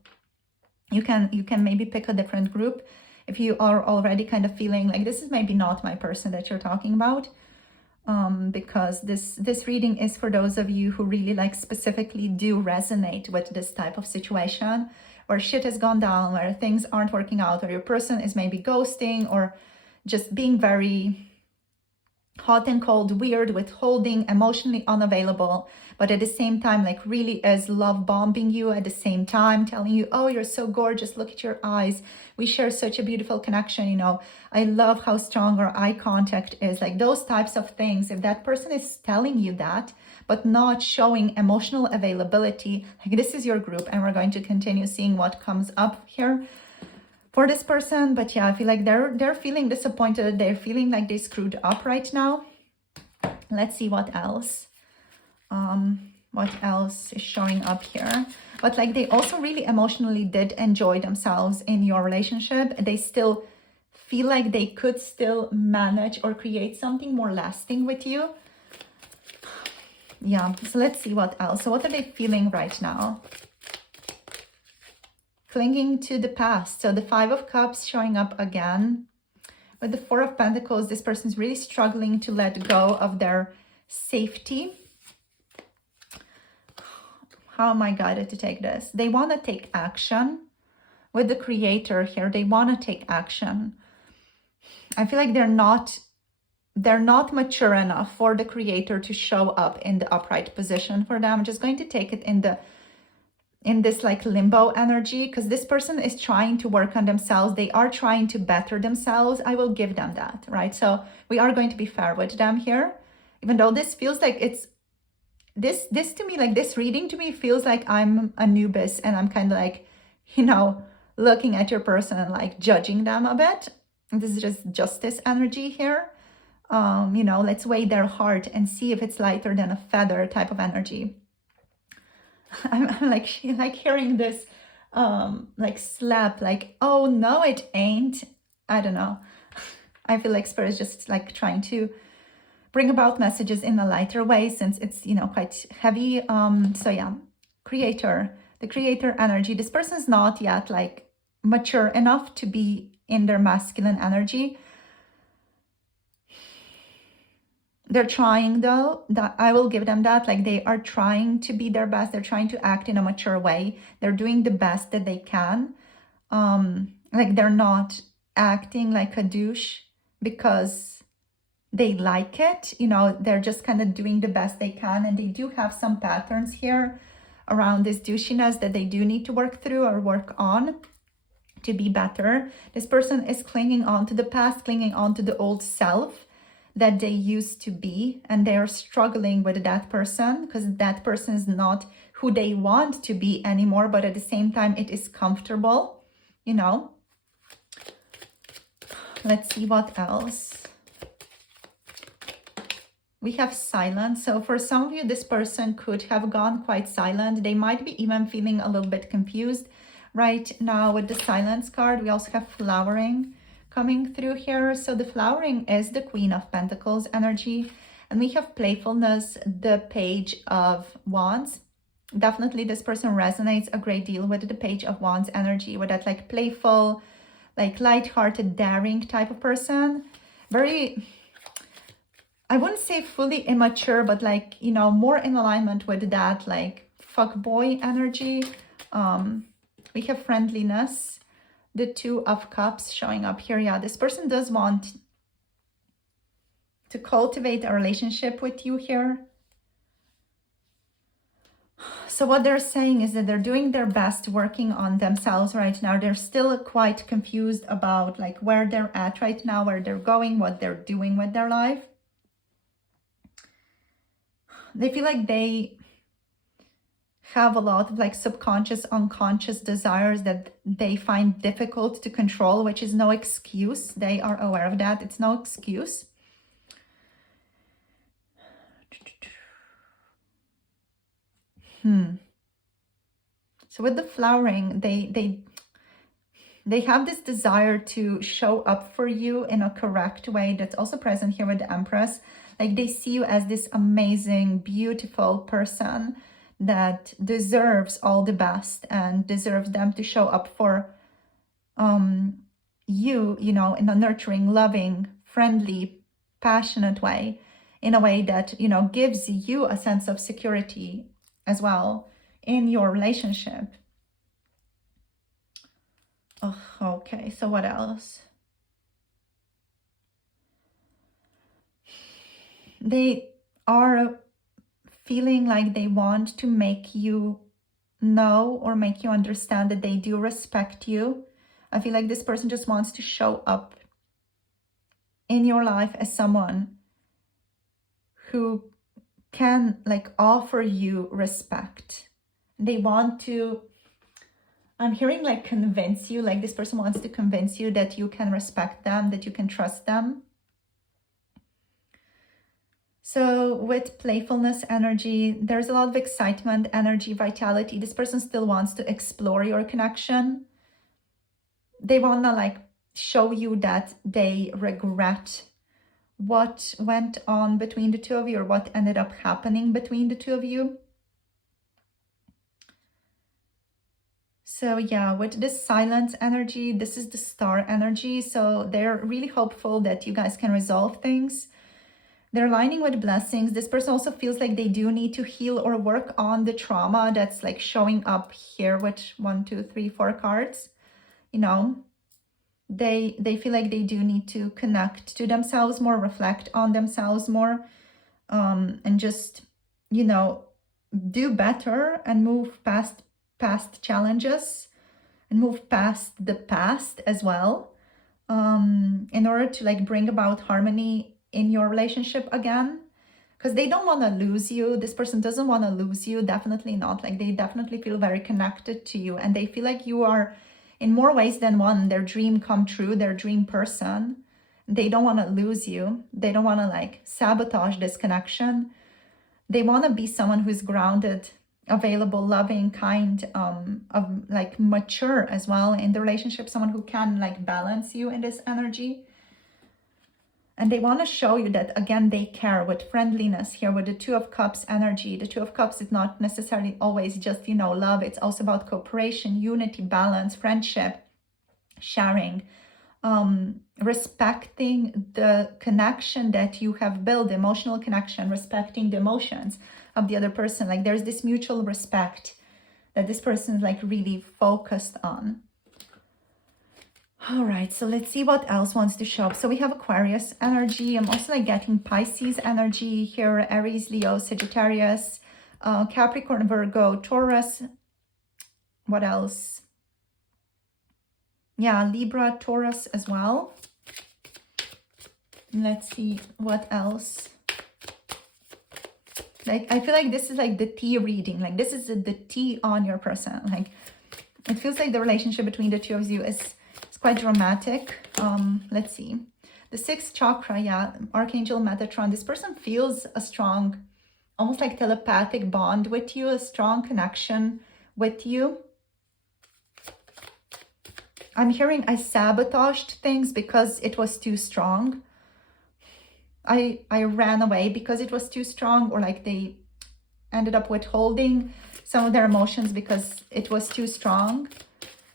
you can maybe pick a different group if you are already kind of feeling like this is maybe not my person that you're talking about. Because this reading is for those of you who really like specifically do resonate with this type of situation where shit has gone down, where things aren't working out, or your person is maybe ghosting or just being very hot and cold, weird, withholding, emotionally unavailable, but at the same time, like really is love bombing you at the same time, telling you, oh, you're so gorgeous, look at your eyes, we share such a beautiful connection, you know, I love how strong our eye contact is, like those types of things. If that person is telling you that, but not showing emotional availability, like this is your group, and we're going to continue seeing what comes up here for this person. But yeah, I feel like they're feeling disappointed. They're feeling like they screwed up right now. Let's see what else. What else is showing up here? But like they also really emotionally did enjoy themselves in your relationship. They still feel like they could still manage or create something more lasting with you. Yeah, so let's see what else. So what are they feeling right now? Clinging to the past. So the Five of Cups showing up again. With the Four of Pentacles, this person is really struggling to let go of their safety. How am I guided to take this? They want to take action. With the Creator here, they want to take action. I feel like they're not mature enough for the Creator to show up in the upright position for them. I'm just going to take it in this like limbo energy, because this person is trying to work on themselves. They are trying to better themselves. I will give them that, right? So we are going to be fair with them here, even though this feels like it's this to me, like this reading to me feels like I'm Anubis and I'm kind of like, you know, looking at your person and like judging them a bit. And this is just justice energy here. You know, let's weigh their heart and see if it's lighter than a feather type of energy. I'm like hearing this like slap, like, oh no, it ain't. I don't know. I feel like Spirit is just like trying to bring about messages in a lighter way, since it's, you know, quite heavy. So yeah, Creator, the Creator energy. This person's not yet like mature enough to be in their masculine energy. They're trying though, that I will give them that, like they are trying to be their best. They're trying to act in a mature way. They're doing the best that they can. Like they're not acting like a douche because they like it, you know, they're just kind of doing the best they can. And they do have some patterns here around this douchiness that they do need to work through or work on to be better. This person is clinging on to the past, clinging on to the old self that they used to be, and they're struggling with that person because that person is not who they want to be anymore, but at the same time it is comfortable, you know. Let's see what else. We have silence. So for some of you, this person could have gone quite silent. They might be even feeling a little bit confused right now with the silence card. We also have flowering coming through here. So the flowering is the Queen of Pentacles energy. And we have playfulness, the Page of Wands. Definitely this person resonates a great deal with the Page of Wands energy, with that like playful, like light-hearted, daring type of person. Very, I wouldn't say fully immature, but like, you know, more in alignment with that like fuckboy energy. We have friendliness, the Two of Cups showing up here. Yeah, this person does want to cultivate a relationship with you here. So what they're saying is that they're doing their best working on themselves right now. They're still quite confused about like where they're at right now, where they're going, what they're doing with their life. They feel like they have a lot of like subconscious, unconscious desires that they find difficult to control, which is no excuse. They are aware of that. It's no excuse. So with the flowering, they have this desire to show up for you in a correct way. That's also present here with the Empress. Like they see you as this amazing, beautiful person that deserves all the best and deserves them to show up for you, you know, in a nurturing, loving, friendly, passionate way, in a way that, you know, gives you a sense of security as well in your relationship. Oh, okay, so what else? They are feeling like they want to make you know or make you understand that they do respect you. I feel like this person just wants to show up in your life as someone who can like offer you respect. They want to, I'm hearing like convince you, like this person wants to convince you that you can respect them, that you can trust them. So with playfulness energy, there's a lot of excitement, energy, vitality. This person still wants to explore your connection. They want to like show you that they regret what went on between the two of you or what ended up happening between the two of you. So yeah, with this silence energy, this is the star energy. So they're really hopeful that you guys can resolve things. They're aligning with blessings. This person also feels like they do need to heal or work on the trauma that's like showing up here with 1, 2, 3, 4 cards. You know, they feel like they do need to connect to themselves more, reflect on themselves more, and just, you know, do better and move past challenges and move past the past as well, in order to like bring about harmony in your relationship again, because they don't want to lose you. This person doesn't want to lose you, definitely not. Like they definitely feel very connected to you and they feel like you are in more ways than one their dream come true, their dream person. They don't want to lose you. They don't want to like sabotage this connection. They want to be someone who's grounded, available, loving, kind, of like mature as well in the relationship, someone who can like balance you in this energy. And they want to show you that, again, they care with friendliness here with the Two of Cups energy. The Two of Cups is not necessarily always just, you know, love. It's also about cooperation, unity, balance, friendship, sharing, respecting the connection that you have built, emotional connection, respecting the emotions of the other person. Like there's this mutual respect that this person is like really focused on. All right, so let's see what else wants to show up. So we have Aquarius energy. I'm also like getting Pisces energy here, Aries, Leo, Sagittarius, Capricorn, Virgo, Taurus. What else? Yeah, Libra, Taurus as well. Let's see what else. Like, I feel like this is like the tea reading. Like this is the tea on your person. Like it feels like the relationship between the two of you is quite dramatic. Let's see. The 6th chakra, yeah, Archangel Metatron. This person feels a strong, almost like telepathic bond with you, a strong connection with you. I'm hearing I sabotaged things because it was too strong. I ran away because it was too strong, or like they ended up withholding some of their emotions because it was too strong.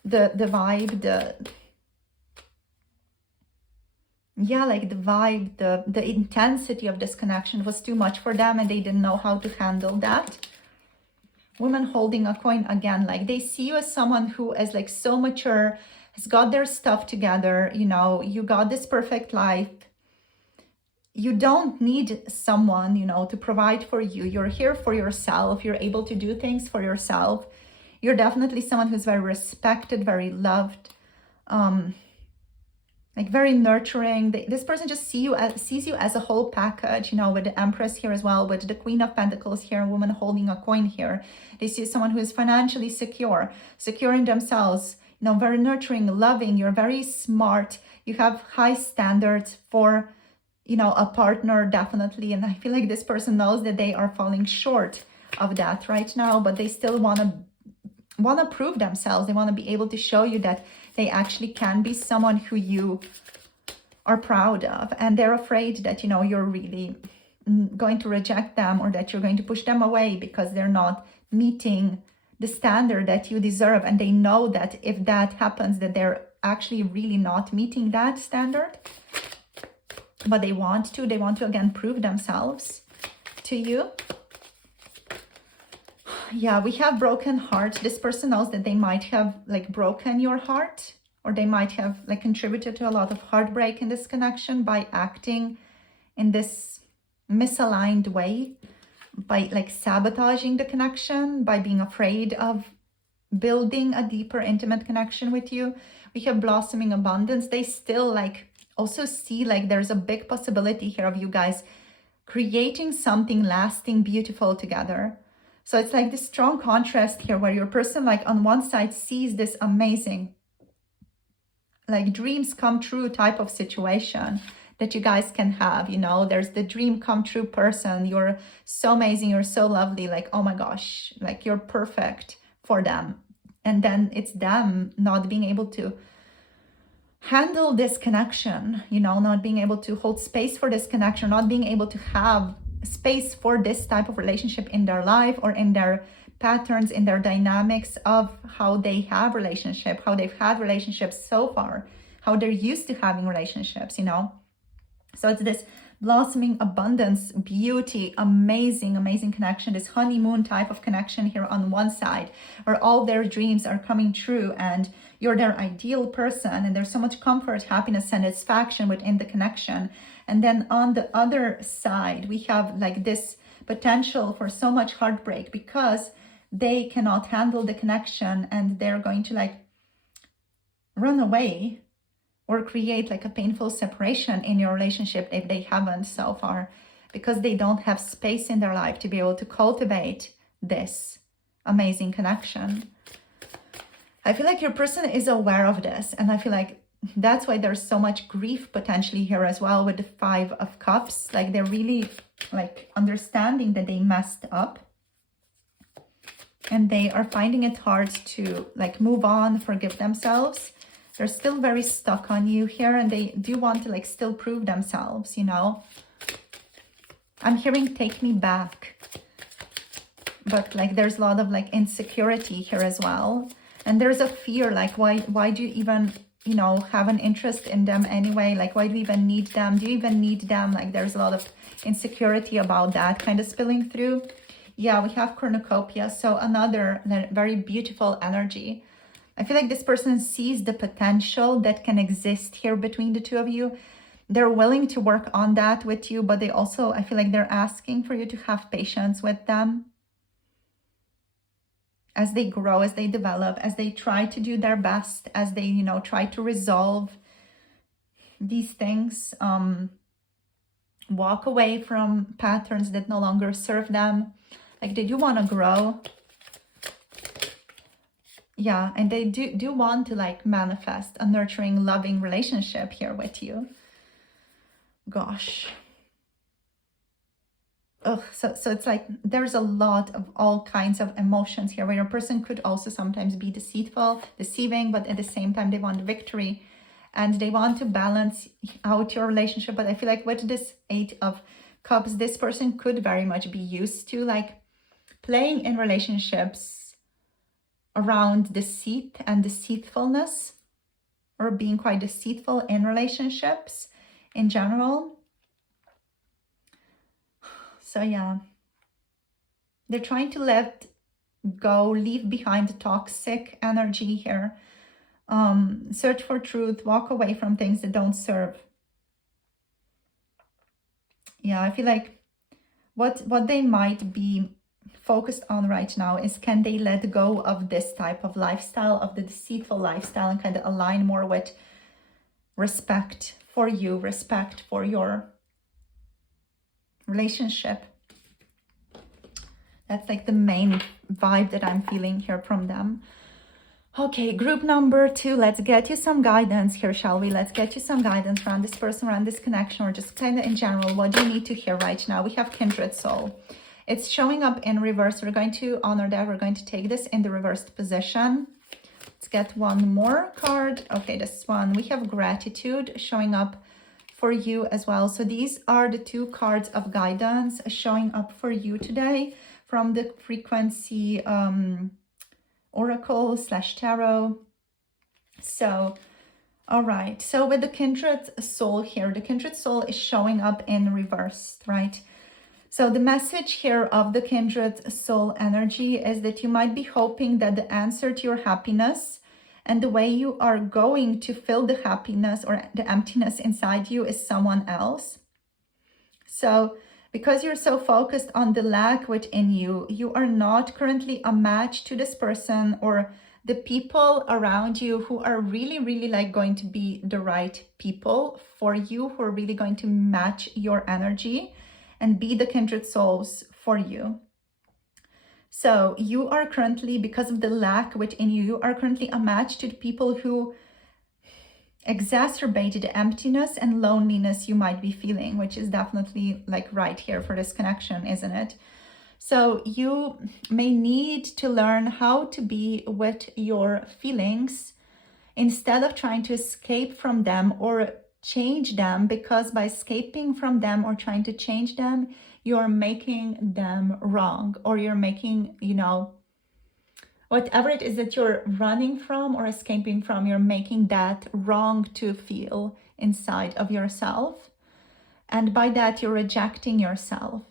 The vibe, yeah, like the vibe, the intensity of this connection was too much for them and they didn't know how to handle that. Women holding a coin again, like they see you as someone who is like so mature, has got their stuff together, you know, you got this perfect life. You don't need someone, you know, to provide for you. You're here for yourself. You're able to do things for yourself. You're definitely someone who's very respected, very loved. like very nurturing. This person just sees you as a whole package, you know, with the Empress here as well, with the Queen of Pentacles here, a woman holding a coin here. They see someone who is financially secure in themselves, you know, very nurturing, loving. You're very smart. You have high standards for, you know, a partner, definitely. And I feel like this person knows that they are falling short of that right now, but they still want to prove themselves. They want to be able to show you that they actually can be someone who you are proud of. And they're afraid that, you know, you're really going to reject them, or that you're going to push them away because they're not meeting the standard that you deserve. And they know that if that happens, that they're actually really not meeting that standard. But they want to again prove themselves to you. Yeah, we have broken heart. This person knows that they might have like broken your heart, or they might have like contributed to a lot of heartbreak in this connection by acting in this misaligned way, by like sabotaging the connection, by being afraid of building a deeper intimate connection with you. We have blossoming abundance. They still like also see like there's a big possibility here of you guys creating something lasting, beautiful together. So it's like this strong contrast here where your person like on one side sees this amazing like dreams come true type of situation that you guys can have, you know, there's the dream come true person. You're so amazing, you're so lovely, like, oh my gosh, like you're perfect for them. And then it's them not being able to handle this connection, you know, not being able to hold space for this connection, not being able to have space for this type of relationship in their life, or in their patterns, in their dynamics of how they have relationship, how they've had relationships so far, how they're used to having relationships, you know. So it's this blossoming abundance, beauty, amazing connection, this honeymoon type of connection here on one side, where all their dreams are coming true and you're their ideal person, and there's so much comfort, happiness, satisfaction within the connection. And then on the other side, we have like this potential for so much heartbreak because they cannot handle the connection, and they're going to like run away or create like a painful separation in your relationship if they haven't so far, because they don't have space in their life to be able to cultivate this amazing connection. I feel like your person is aware of this, and I feel like that's why there's so much grief potentially here as well with the 5 of Cups. Like they're really like understanding that they messed up, and they are finding it hard to like move on, forgive themselves. They're still very stuck on you here, and they do want to like still prove themselves, you know. I'm hearing take me back, but like there's a lot of like insecurity here as well. And there's a fear, like why do you even, you know, have an interest in them anyway? Like, why do you even need them? Do you even need them? Like there's a lot of insecurity about that kind of spilling through. Yeah, we have cornucopia, so another very beautiful energy. I feel like this person sees the potential that can exist here between the two of you. They're willing to work on that with you, but they also, I feel like they're asking for you to have patience with them as they grow, as they develop, as they try to do their best, as they, you know, try to resolve these things, walk away from patterns that no longer serve them. Like they do want to grow. Yeah, and they do want to like manifest a nurturing, loving relationship here with you. Gosh. Ugh, so it's like there's a lot of all kinds of emotions here, where your person could also sometimes be deceiving, but at the same time they want victory and they want to balance out your relationship. But I feel like with this 8 of Cups, this person could very much be used to like playing in relationships around deceit and deceitfulness, or being quite deceitful in relationships in general. So yeah, they're trying to let go, leave behind the toxic energy here, search for truth, walk away from things that don't serve. Yeah, I feel like what they might be focused on right now is, can they let go of this type of lifestyle, of the deceitful lifestyle, and kind of align more with respect for you, respect for your relationship. That's like the main vibe that I'm feeling here from them. Okay, group number 2, let's get you some guidance here, shall we? Let's get you some guidance around this person, around this connection, or just kind of in general. What do you need to hear right now? We have kindred soul. It's showing up in reverse. We're going to honor that. We're going to take this in the reversed position. Let's get one more card. Okay, this one. We have gratitude showing up for you as well. So these are the 2 cards of guidance showing up for you today from the frequency oracle / tarot. So all right, so with the kindred soul here, the kindred soul is showing up in reverse, right? So the message here of the kindred soul energy is that you might be hoping that the answer to your happiness and the way you are going to fill the happiness or the emptiness inside you is someone else. So because you're so focused on the lack within you, you are not currently a match to this person or the people around you who are really, really like going to be the right people for you, who are really going to match your energy and be the kindred souls for you. So you are currently, because of the lack within you, you are currently a match to the people who exacerbate the emptiness and loneliness you might be feeling, which is definitely like right here for this connection, isn't it? So you may need to learn how to be with your feelings instead of trying to escape from them or change them, because by escaping from them or trying to change them, you're making them wrong, or you're making, you know, whatever it is that you're running from or escaping from, you're making that wrong to feel inside of yourself. And by that, you're rejecting yourself.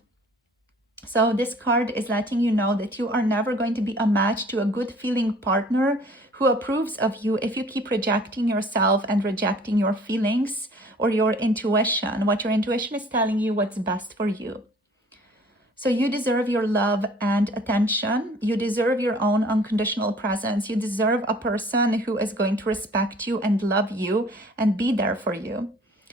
So this card is letting you know that you are never going to be a match to a good feeling partner who approves of you if you keep rejecting yourself and rejecting your feelings or your intuition, what your intuition is telling you what's best for you. So you deserve your love and attention. You deserve your own unconditional presence. You deserve a person who is going to respect you and love you and be there for you.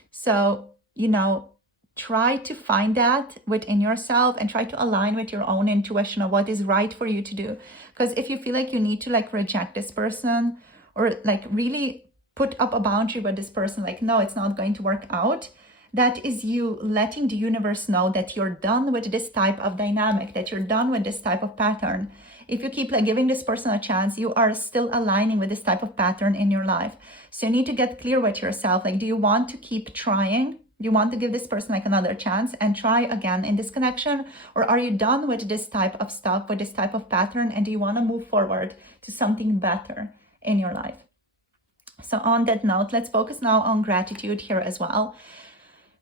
So, you know, try to find that within yourself and try to align with your own intuition of what is right for you to do. Because if you feel like you need to like reject this person or like really put up a boundary with this person, like, no, it's not going to work out, that is you letting the universe know that you're done with this type of dynamic, that you're done with this type of pattern. If you keep like giving this person a chance, you are still aligning with this type of pattern in your life. So you need to get clear with yourself. Like, do you want to keep trying? Do you want to give this person like another chance and try again in this connection? Or are you done with this type of stuff, with this type of pattern? And do you want to move forward to something better in your life? So on that note, let's focus now on gratitude here as well.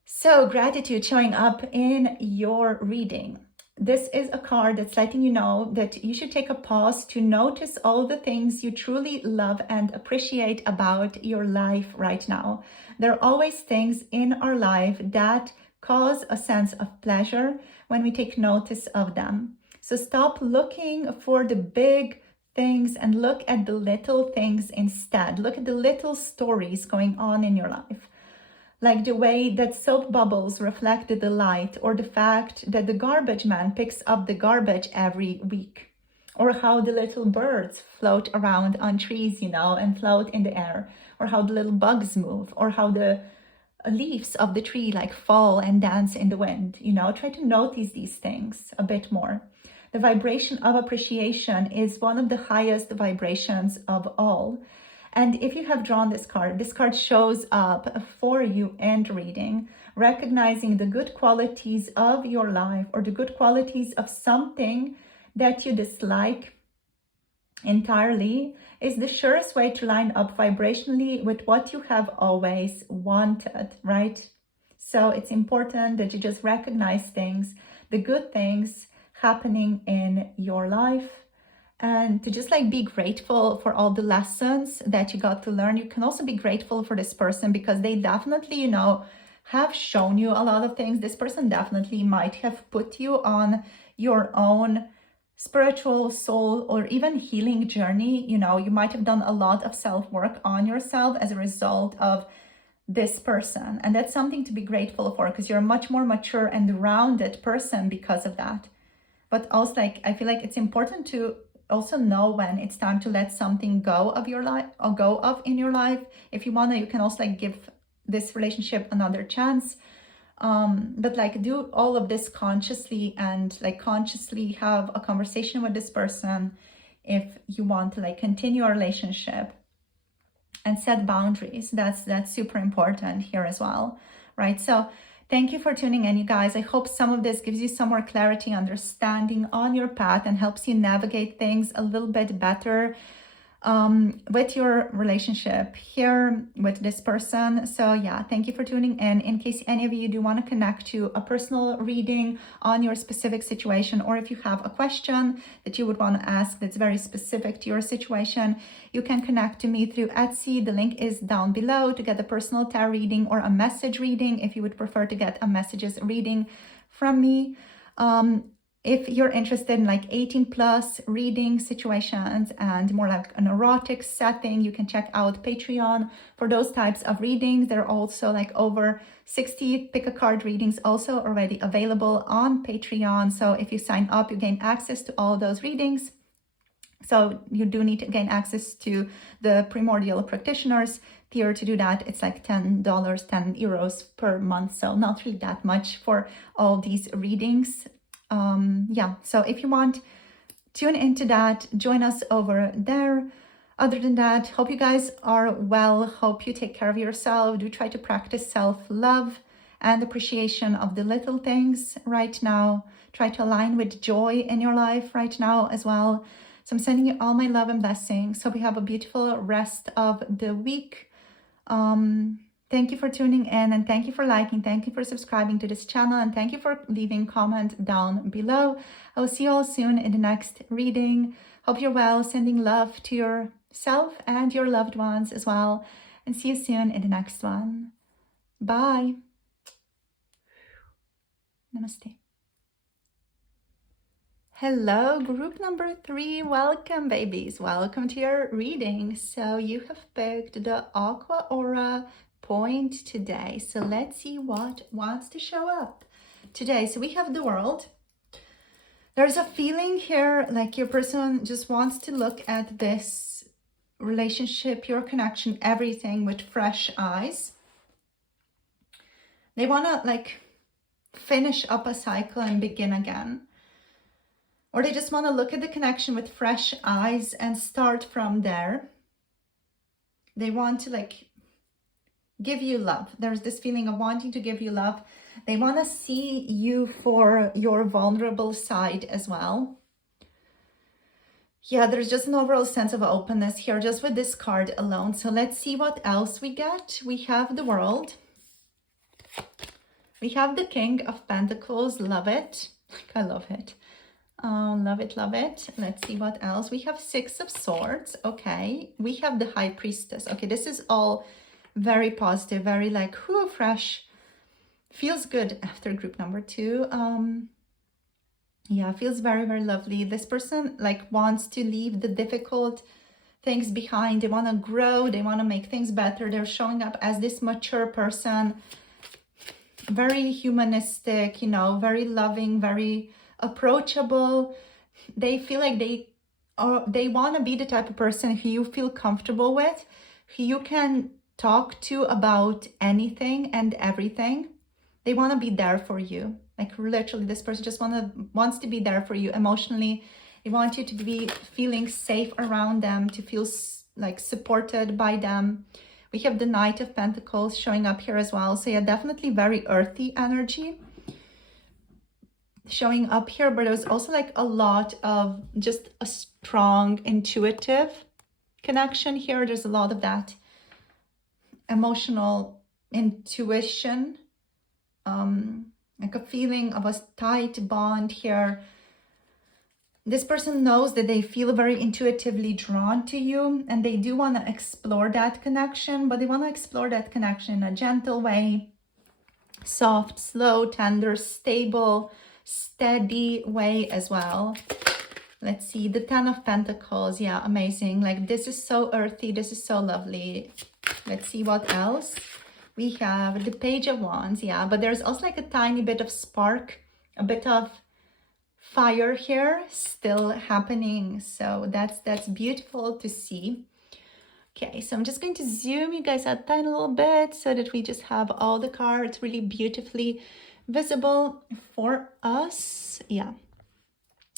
So gratitude showing up in your reading. This is a card that's letting you know that you should take a pause to notice all the things you truly love and appreciate about your life right now. There are always things in our life that cause a sense of pleasure when we take notice of them. So stop looking for the big things and look at the little things instead. Look at the little stories going on in your life. Like the way that soap bubbles reflect the light, or the fact that the garbage man picks up the garbage every week, or how the little birds float around on trees, you know, and float in the air, or how the little bugs move, or how the leaves of the tree like fall and dance in the wind, you know. Try to notice these things a bit more. The vibration of appreciation is one of the highest vibrations of all. And if you have drawn this card shows up for you in reading, recognizing the good qualities of your life or the good qualities of something that you dislike entirely is the surest way to line up vibrationally with what you have always wanted, right? So it's important that you just recognize things, the good things happening in your life, and to just like be grateful for all the lessons that you got to learn. You can also be grateful for this person because they definitely, you know, have shown you a lot of things. This person definitely might have put you on your own spiritual, soul, or even healing journey. You know, you might have done a lot of self-work on yourself as a result of this person. And that's something to be grateful for, because you're a much more mature and rounded person because of that. But also, like, I feel like it's important to also know when it's time to let something go of your life, or go of in your life. If you want to, you can also like give this relationship another chance. But like do all of this consciously, and like consciously have a conversation with this person if you want to like continue a relationship, and set boundaries. That's super important here as well, right? So thank you for tuning in, you guys. I hope some of this gives you some more clarity, understanding on your path, and helps you navigate things a little bit better with your relationship here with this person. So yeah, thank you for tuning in. In case any of you do want to connect to a personal reading on your specific situation, or if you have a question that you would want to ask that's very specific to your situation, you can connect to me through Etsy. The link is down below to get a personal tarot reading or a message reading if you would prefer to get a messages reading from me. If you're interested in like 18 plus reading situations and more like an erotic setting, you can check out Patreon for those types of readings. There are also like over 60 pick a card readings also already available on Patreon. So if you sign up, you gain access to all those readings. So you do need to gain access to the Primordial Practitioners tier. To do that, it's like $10, €10 per month. So not really that much for all these readings. Yeah, so if you want, tune into that, join us over there. Other than that, hope you guys are well. Hope you take care of yourself. Do try to practice self-love and appreciation of the little things right now. Try to align with joy in your life right now as well. So I'm sending you all my love and blessings. Hope you have a beautiful rest of the week. Thank you for tuning in, and thank you for liking, thank you for subscribing to this channel, and thank you for leaving comment down below. I will see you all soon in the next reading. Hope you're well, sending love to yourself and your loved ones as well, and see you soon in the next one. Bye. Namaste. Hello, group number 3. Welcome, babies. Welcome to your reading. So you have picked the Aqua Aura point today. So let's see what wants to show up today. So we have the World. There's a feeling here like your person just wants to look at this relationship, your connection, everything with fresh eyes. They want to like finish up a cycle and begin again. Or they just want to look at the connection with fresh eyes and start from there. They want to like give you love. There's this feeling of wanting to give you love. They want to see you for your vulnerable side as well. Yeah, there's just an overall sense of openness here just with this card alone. So let's see what else we get. We have the World. We have the King of Pentacles. Love it. I love it. Love it, love it. Let's see what else. We have Six of Swords. Okay. We have the High Priestess. Okay, this is all very positive, very like, whoo, fresh. Feels good after group number 2. Yeah, feels very, very lovely. This person like wants to leave the difficult things behind. They want to grow. They want to make things better. They're showing up as this mature person. Very humanistic, you know, very loving, very approachable. They feel like they want to be the type of person who you feel comfortable with, who you can talk to about anything and everything. They want to be there for you. Like literally, this person just wants to be there for you emotionally. They want you to be feeling safe around them, to feel like supported by them. We have the Knight of Pentacles showing up here as well. So yeah, definitely very earthy energy showing up here, but there's also like a lot of just a strong intuitive connection here. There's a lot of that emotional intuition, like a feeling of a tight bond here. This person knows that they feel very intuitively drawn to you, and they do want to explore that connection, but they want to explore that connection in a gentle way, soft, slow, tender, stable, steady way as well. Let's see, the Ten of Pentacles. Yeah, amazing. Like this is so earthy. This is so lovely. Let's see what else We have the Page of Wands, yeah, but there's also like a tiny bit of spark, a bit of fire here still happening. So that's beautiful to see. Okay, so I'm just going to zoom you guys out a tiny little bit so that we just have all the cards really beautifully visible for us. Yeah.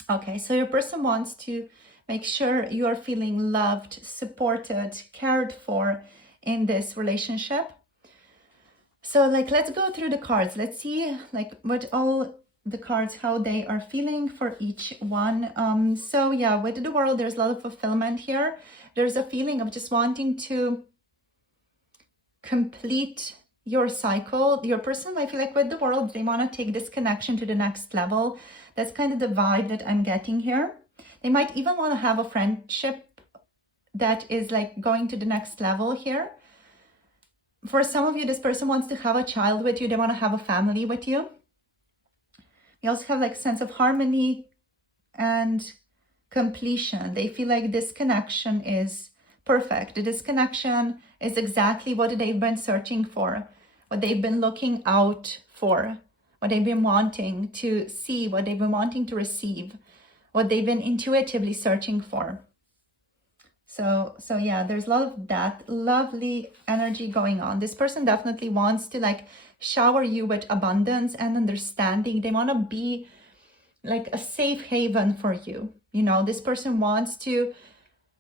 Okay, so your person wants to make sure you are feeling loved, supported, cared for in this relationship. So like, let's go through the cards. Let's see like what all the cards, how they are feeling for each one. So yeah, with the World, there's a lot of fulfillment here. There's a feeling of just wanting to complete your cycle. Your person might feel like with the World, they want to take this connection to the next level. That's kind of the vibe that I'm getting here. They might even want to have a friendship that is like going to the next level here. For some of you, this person wants to have a child with you. They want to have a family with you. You also have like a sense of harmony and completion. They feel like this connection is perfect. This connection is exactly what they've been searching for, what they've been looking out for, what they've been wanting to see, what they've been wanting to receive, what they've been intuitively searching for. So yeah, there's a lot of that lovely energy going on. This person definitely wants to like shower you with abundance and understanding. They want to be like a safe haven for you. You know, this person wants to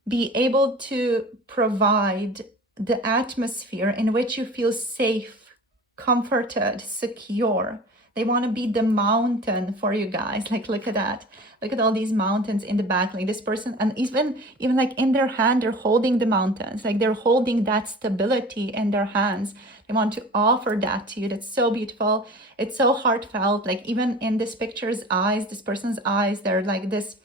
be able to provide the atmosphere in which you feel safe, comforted, secure. They want to be the mountain for you guys. Like, look at that. Look at all these mountains in the back. Like this person, and even like in their hand, they're holding the mountains. Like they're holding that stability in their hands. They want to offer that to you. That's so beautiful. It's so heartfelt. Like even in this picture's eyes, this person's eyes, they're like this,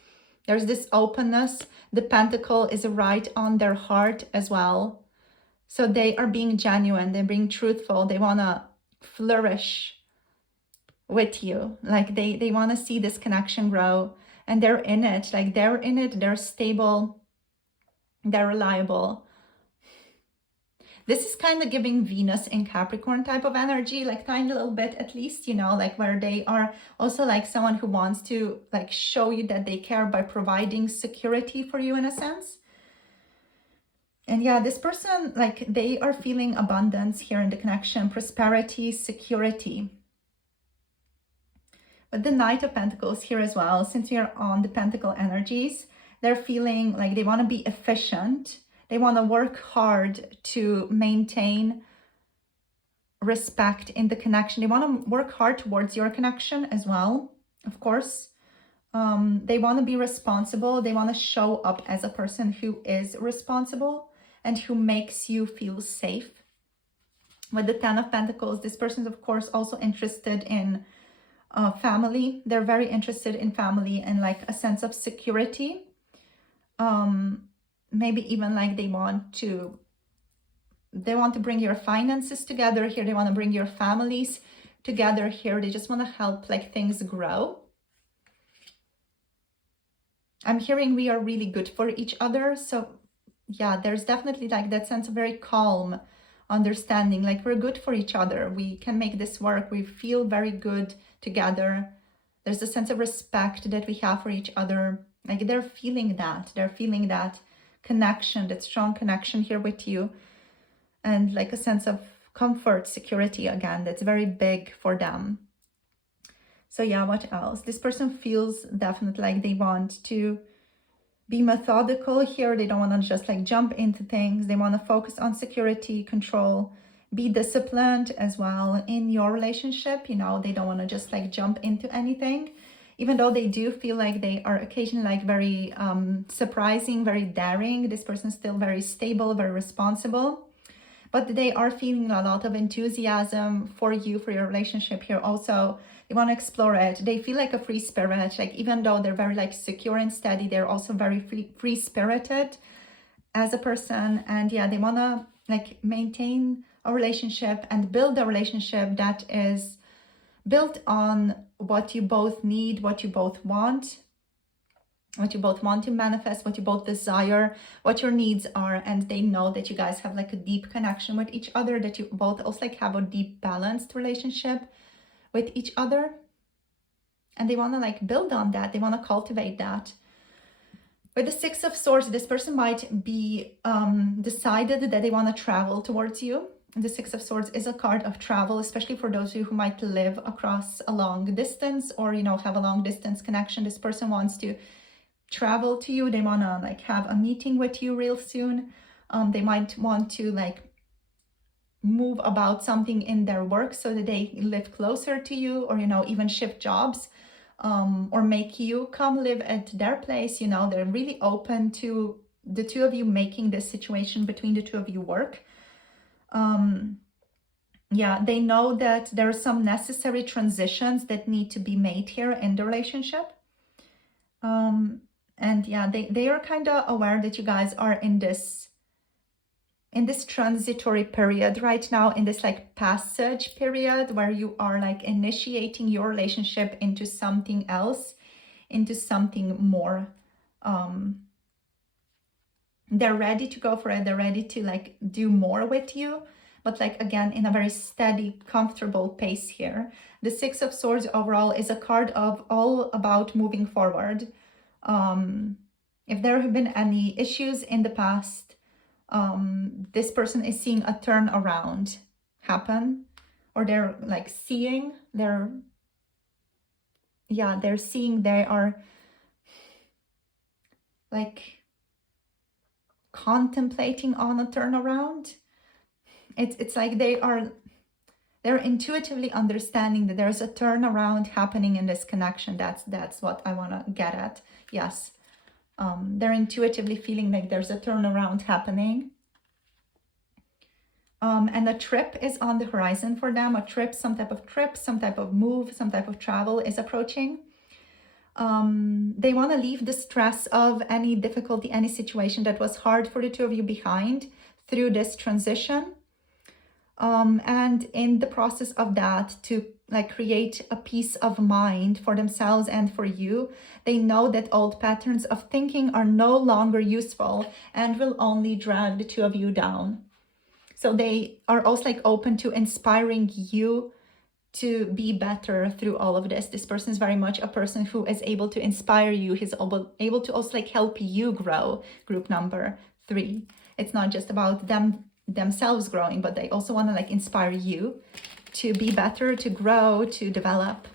there's this openness. The pentacle is right on their heart as well. So they are being genuine. They're being truthful. They want to flourish with you. Like they want to see this connection grow, and they're in it. Like they're in it. They're stable. They're reliable. This is kind of giving Venus in Capricorn type of energy, like tiny little bit at least, you know, like where they are also like someone who wants to like show you that they care by providing security for you in a sense. And yeah, this person, like they are feeling abundance here in the connection, prosperity, security. But the Knight of Pentacles here as well, since we are on the Pentacle energies, they're feeling like they want to be efficient. They want to work hard to maintain respect in the connection. They want to work hard towards your connection as well, of course. They want to be responsible. They want to show up as a person who is responsible and who makes you feel safe. With the Ten of Pentacles, this person is, of course, also interested in family. They're very interested in family and like a sense of security. Maybe even like they want to bring your finances together here. They want to bring your families together here. They just want to help like things grow. I'm hearing we are really good for each other. So yeah, there's definitely like that sense of very calm understanding, like we're good for each other. We can make this work. We feel very good together. There's a sense of respect that we have for each other. Like they're feeling that connection, that strong connection here with you, and like a sense of comfort, security again, that's very big for them. So yeah, what else? This person feels definitely like they want to be methodical here. They don't want to just like jump into things. They want to focus on security, control, be disciplined as well in your relationship. You know, they don't want to just like jump into anything. Even though they do feel like they are occasionally like very surprising, very daring, this person is still very stable, very responsible. But they are feeling a lot of enthusiasm for you, for your relationship here. Also, they want to explore it. They feel like a free spirit. Like even though they're very like secure and steady, they're also very free spirited as a person. And yeah, they want to like maintain a relationship and build a relationship that is built on what you both need, what you both want. what you both want to manifest, what you both desire, what your needs are. And they know that you guys have like a deep connection with each other, that you both also like have a deep balanced relationship with each other. And they want to like build on that. They want to cultivate that. With the Six of Swords, this person might be decided that they want to travel towards you. The Six of Swords is a card of travel, especially for those of you who might live across a long distance or, you know, have a long distance connection. This person wants to travel to you. They want to like have a meeting with you real soon. They might want to like move about something in their work so that they live closer to you, or, you know, even shift jobs, or make you come live at their place. You know, they're really open to the two of you making this situation between the two of you work. Yeah, they know that there are some necessary transitions that need to be made here in the relationship. And yeah, they are kind of aware that you guys are in this transitory period right now, in this like passage period where you are like initiating your relationship into something else, into something more. They're ready to go for it. They're ready to like do more with you, but like again, in a very steady, comfortable pace here. The Six of Swords overall is a card of all about moving forward. If there have been any issues in the past, this person is seeing a turnaround happen, or they're like seeing, they're seeing they are like contemplating on a turnaround. It's like they're intuitively understanding that there's a turnaround happening in this connection. That's what I want to get at. Yes. They're intuitively feeling like there's a turnaround happening. And a trip is on the horizon for them. A trip, some type of move, some type of travel is approaching. They want to leave the stress of any difficulty, any situation that was hard for the two of you behind through this transition. And in the process of that, to like create a peace of mind for themselves and for you, they know that old patterns of thinking are no longer useful and will only drag the two of you down. So they are also like open to inspiring you to be better through all of this. This person is very much a person who is able to inspire you. He's able to also like help you grow. Group number 3. It's not just about themselves growing, but they also want to like inspire you to be better, to grow, to develop.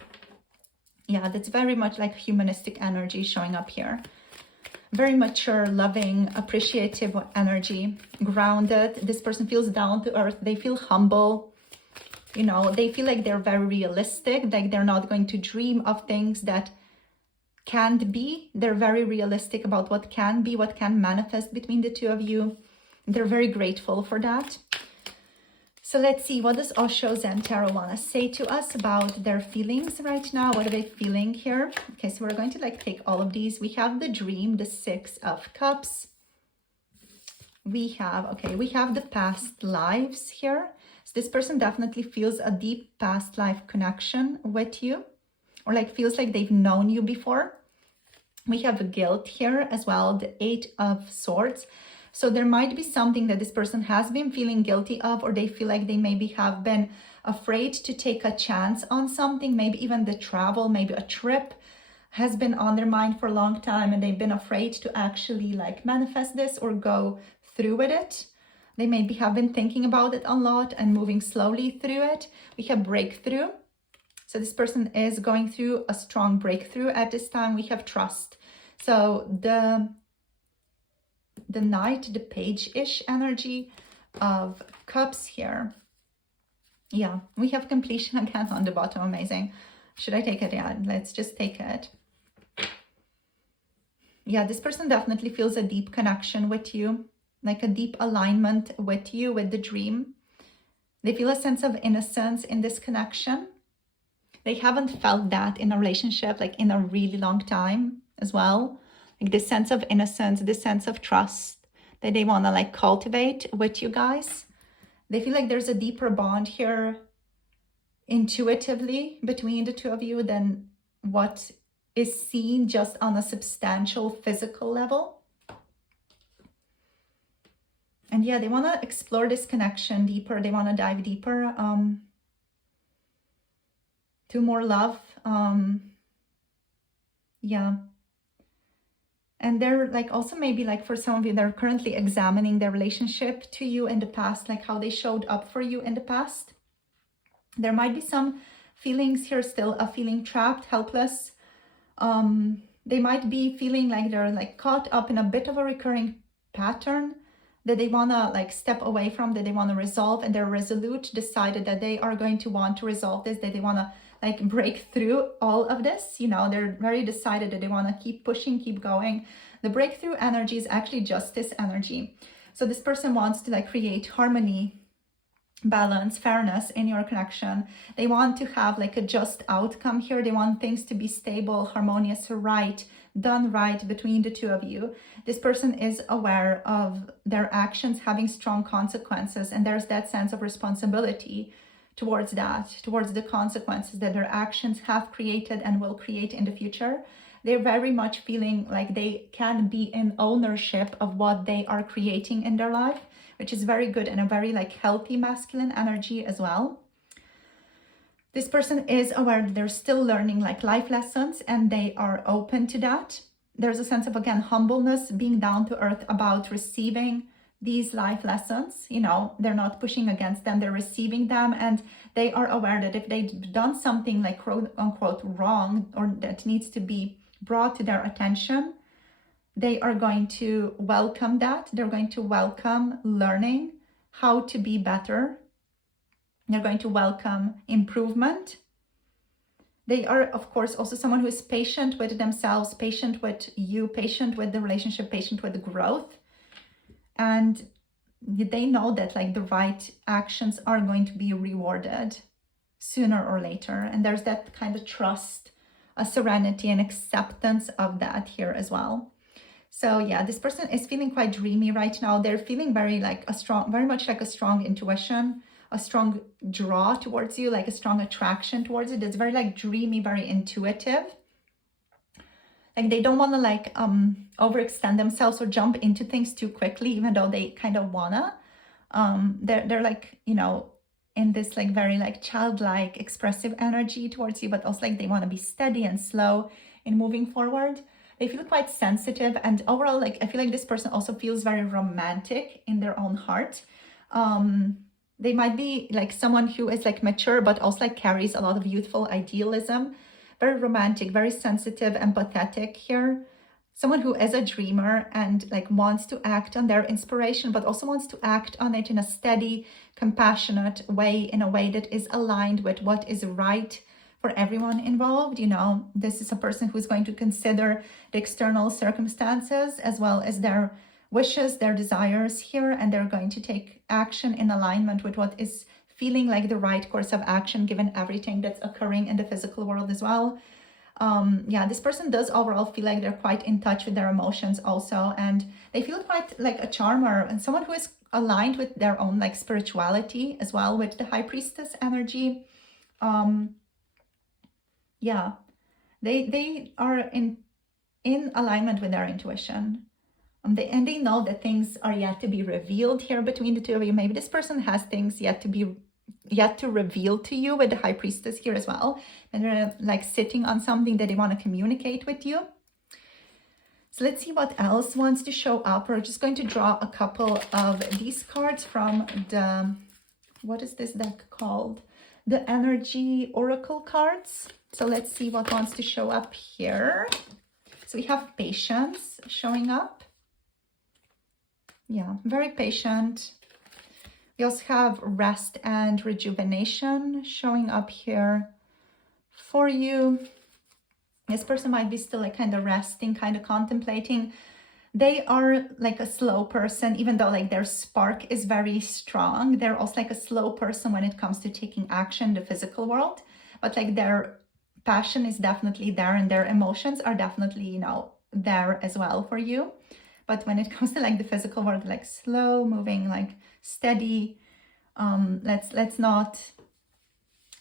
Yeah, that's very much like humanistic energy showing up here. Very mature, loving, appreciative energy, grounded. This person feels down to earth. They feel humble. You know, they feel like they're very realistic, like they're not going to dream of things that can't be. They're very realistic about what can be, what can manifest between the two of you. They're very grateful for that. So let's see, what does Osho Zen Tarot want to say to us about their feelings right now? What are they feeling here? Okay, so we're going to like take all of these. We have the Dream, the Six of Cups. We have the past lives here. So this person definitely feels a deep past life connection with you, or like feels like they've known you before. We have guilt here as well, the Eight of Swords. So there might be something that this person has been feeling guilty of, or they feel like they maybe have been afraid to take a chance on something. Maybe even the travel, maybe a trip has been on their mind for a long time, and they've been afraid to actually like manifest this or go through with it. They maybe have been thinking about it a lot and moving slowly through it. We have breakthrough. So this person is going through a strong breakthrough at this time. We have trust. So the Knight, the Page-ish energy of Cups here. Yeah, we have completion again on the bottom. Amazing. Should I take it? Yeah, let's just take it. Yeah, this person definitely feels a deep connection with you, like a deep alignment with you, with the Dream. They feel a sense of innocence in this connection. They haven't felt that in a relationship like in a really long time as well. Like this sense of innocence, this sense of trust that they want to like cultivate with you guys. They feel like there's a deeper bond here intuitively between the two of you than what is seen just on a substantial physical level. And yeah, they want to explore this connection deeper. They want to dive deeper to more love. Yeah. And they're like also maybe like for some of you, they're currently examining their relationship to you in the past, like how they showed up for you in the past. There might be some feelings here still of feeling trapped, helpless. They might be feeling like they're like caught up in a bit of a recurring pattern that they want to like step away from, that they want to resolve, and they're resolute, decided that they are going to want to resolve this, that they want to like break through all of this. You know, they're very decided that they want to keep pushing, keep going. The breakthrough energy is actually justice energy. So this person wants to like create harmony, balance, fairness in your connection. They want to have like a just outcome here. They want things to be stable, harmonious, right, done right between the two of you. This person is aware of their actions having strong consequences, and there's that sense of responsibility towards that, towards the consequences that their actions have created and will create in the future. They're very much feeling like they can be in ownership of what they are creating in their life, which is very good and a very like healthy masculine energy as well. This person is aware that they're still learning like life lessons, and they are open to that. There's a sense of, again, humbleness, being down to earth about receiving these life lessons. You know, they're not pushing against them, they're receiving them, and they are aware that if they've done something like quote unquote wrong, or that needs to be brought to their attention, they are going to welcome that. They're going to welcome learning how to be better. They're going to welcome improvement. They are, of course, also someone who is patient with themselves, patient with you, patient with the relationship, patient with the growth. And they know that like the right actions are going to be rewarded sooner or later. And there's that kind of trust, a serenity and acceptance of that here as well. So yeah, this person is feeling quite dreamy right now. They're feeling very much like a strong intuition, a strong draw towards you, like a strong attraction towards it. It's very like dreamy, very intuitive. Like they don't want to like overextend themselves or jump into things too quickly, even though they kind of wanna. They're like, you know, in this like very like childlike expressive energy towards you, but also like they want to be steady and slow in moving forward. They feel quite sensitive, and overall, like I feel like this person also feels very romantic in their own heart. They might be like someone who is like mature, but also like carries a lot of youthful idealism. Very romantic, very sensitive, empathetic here. Someone who is a dreamer and like wants to act on their inspiration, but also wants to act on it in a steady, compassionate way, in a way that is aligned with what is right for everyone involved. You know, this is a person who's going to consider the external circumstances as well as their wishes, their desires here, and they're going to take action in alignment with what is feeling like the right course of action given everything that's occurring in the physical world as well. Yeah, this person does overall feel like they're quite in touch with their emotions also, and they feel quite like a charmer and someone who is aligned with their own like spirituality as well, with the High Priestess energy. Yeah, they are in alignment with their intuition. They know that things are yet to be revealed here between the two of you. Maybe this person has things yet to reveal to you with the High Priestess here as well, and they're like sitting on something that they want to communicate with you. So let's see what else wants to show up. We're just going to draw a couple of these cards from the, what is this deck called? The Energy Oracle cards. So let's see what wants to show up here. So we have patience showing up. Yeah, very patient. We also have rest and rejuvenation showing up here for you. This person might be still like kind of resting, kind of contemplating. They are like a slow person, even though like their spark is very strong. They're also like a slow person when it comes to taking action in the physical world. But like their passion is definitely there, and their emotions are definitely, you know, there as well for you. But when it comes to like the physical world, like slow moving, like steady, let's not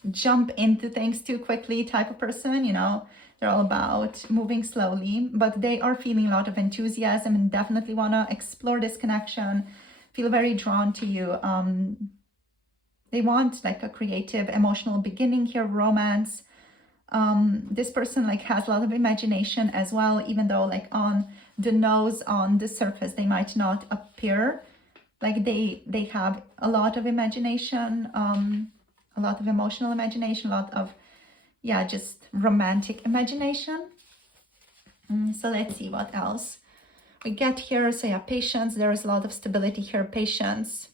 jump into things too quickly type of person, you know. They're all about moving slowly, but they are feeling a lot of enthusiasm and definitely want to explore this connection, feel very drawn to you. They want like a creative, emotional beginning here, romance. This person like has a lot of imagination as well, even though like on the nose, on the surface, they might not appear like they have a lot of imagination, a lot of emotional imagination, a lot of, yeah, just romantic imagination. So let's see what else we get here. So yeah, patience. There is a lot of stability here, patience.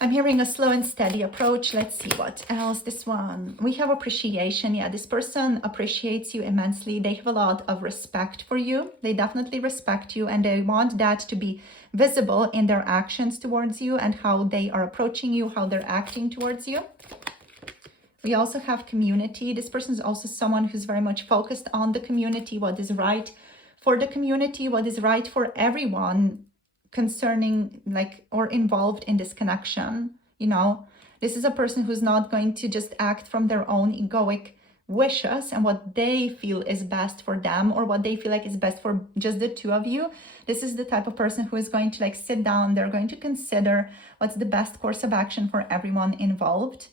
I'm hearing a slow and steady approach. Let's see what else. This one, we have appreciation. Yeah, this person appreciates you immensely. They have a lot of respect for you. They definitely respect you, and they want that to be visible in their actions towards you and how they are approaching you, how they're acting towards you. We also have community. This person is also someone who's very much focused on the community, what is right for the community, what is right for everyone concerning like or involved in this connection. You know, this is a person who's not going to just act from their own egoic wishes and what they feel is best for them or what they feel like is best for just the two of you. This is the type of person who is going to like sit down. They're going to consider what's the best course of action for everyone involved,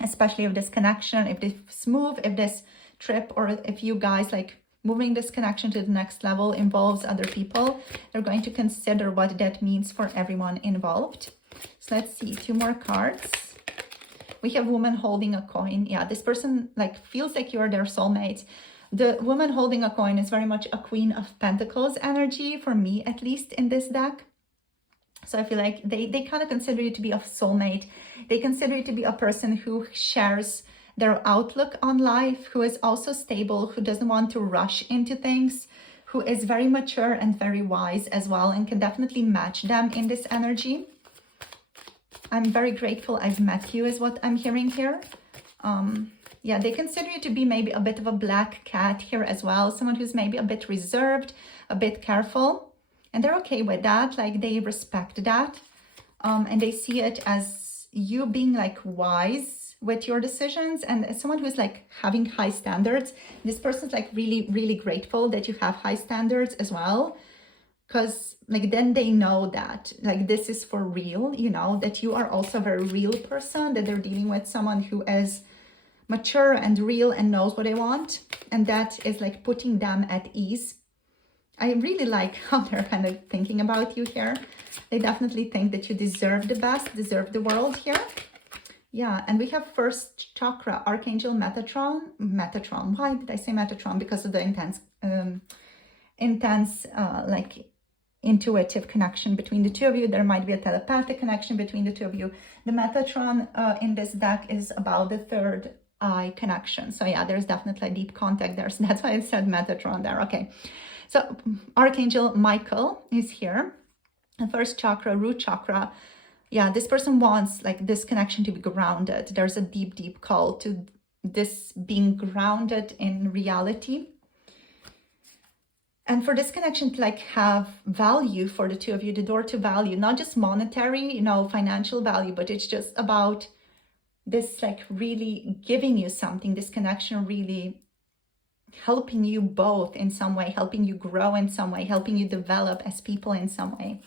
especially if this connection, if this move, if this trip, or if you guys like moving this connection to the next level involves other people. They're going to consider what that means for everyone involved. So let's see, 2 more cards. We have woman holding a coin. Yeah, this person like feels like you're their soulmate. The woman holding a coin is very much a Queen of Pentacles energy, for me at least, in this deck. So I feel like they kind of consider you to be a soulmate. They consider you to be a person who shares their outlook on life, who is also stable, who doesn't want to rush into things, who is very mature and very wise as well, and can definitely match them in this energy. I'm very grateful I've met you is what I'm hearing here. Yeah, they consider you to be maybe a bit of a black cat here as well, someone who's maybe a bit reserved, a bit careful, and they're okay with that. Like they respect that, and they see it as you being like wise with your decisions, and as someone who's like having high standards. This person's like really grateful that you have high standards as well, because like then they know that like this is for real, you know, that you are also a very real person, that they're dealing with someone who is mature and real and knows what they want, and that is like putting them at ease. I really like how they're kind of thinking about you here. They definitely think that you deserve the best, deserve the world here. Yeah, and we have first chakra, Archangel Metatron. Why did I say Metatron? Because of the intense like intuitive connection between the two of you. There might be a telepathic connection between the two of you. The Metatron in this deck is about the third eye connection. So yeah, there's definitely a deep contact there. So that's why I said Metatron there. Okay, so Archangel Michael is here. The first chakra, root chakra. Yeah, this person wants like this connection to be grounded. There's a deep call to this being grounded in reality. And for this connection to like have value for the two of you, the door to value, not just monetary, you know, financial value, but it's just about this like really giving you something, this connection really helping you both in some way, helping you grow in some way, helping you develop as people in some way.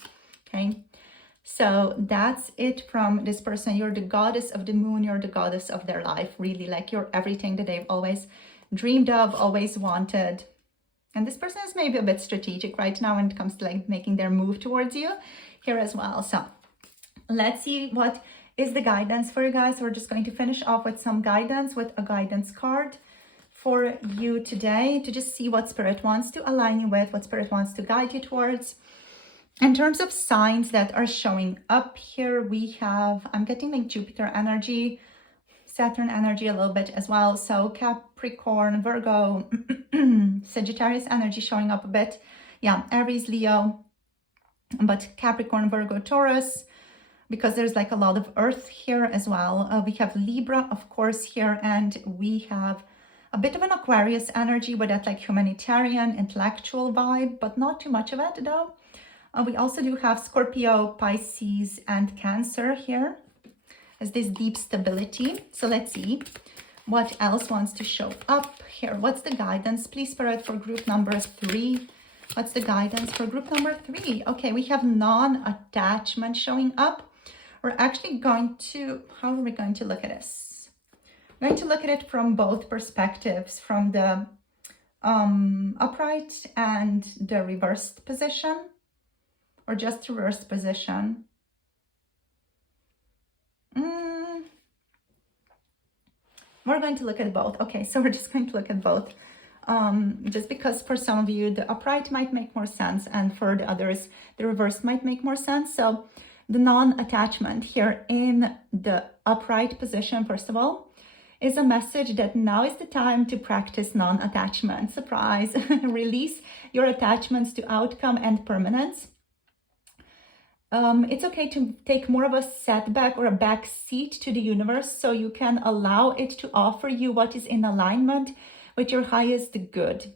Okay. So that's it from this person. You're the goddess of the moon. You're the goddess of their life. Really, like you're everything that they've always dreamed of, always wanted. And this person is maybe a bit strategic right now when it comes to like making their move towards you here as well. So let's see what is the guidance for you guys. We're just going to finish off with some guidance, with a guidance card for you today, to just see what Spirit wants to align you with, what Spirit wants to guide you towards. In terms of signs that are showing up here, we have, I'm getting like Jupiter energy, Saturn energy a little bit as well. So Capricorn, Virgo, Sagittarius energy showing up a bit. Yeah, Aries, Leo, but Capricorn, Virgo, Taurus, because there's like a lot of Earth here as well. We have Libra, of course, here, and we have a bit of an Aquarius energy with that like humanitarian, intellectual vibe, but not too much of it though. We also do have Scorpio, Pisces, and Cancer here as this deep stability. So let's see what else wants to show up here? What's the guidance, please, Spirit, for group number 3? What's the guidance for group number 3? Okay, we have non-attachment showing up. We're actually going to, how are we going to look at this? We're going to look at it from both perspectives, from the upright and the reversed position, or just reversed position. We're going to look at both. Okay, so we're just going to look at both. Just because for some of you, the upright might make more sense, and for the others, the reverse might make more sense. So the non-attachment here in the upright position, first of all, is a message that now is the time to practice non-attachment. Surprise! Release your attachments to outcome and permanence. It's okay to take more of a setback or a back seat to the universe so you can allow it to offer you what is in alignment with your highest good.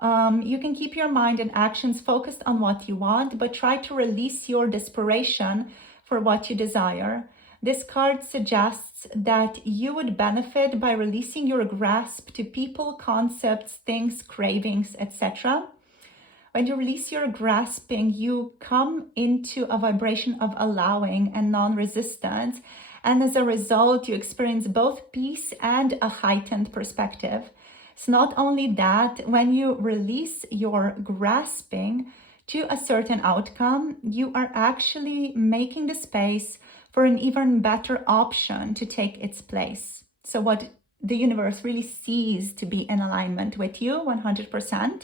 You can keep your mind and actions focused on what you want, but try to release your desperation for what you desire. This card suggests that you would benefit by releasing your grasp to people, concepts, things, cravings, etc. When you release your grasping, you come into a vibration of allowing and non-resistance. And as a result, you experience both peace and a heightened perspective. It's not only that, when you release your grasping to a certain outcome, you are actually making the space for an even better option to take its place. So what the universe really sees to be in alignment with you 100%.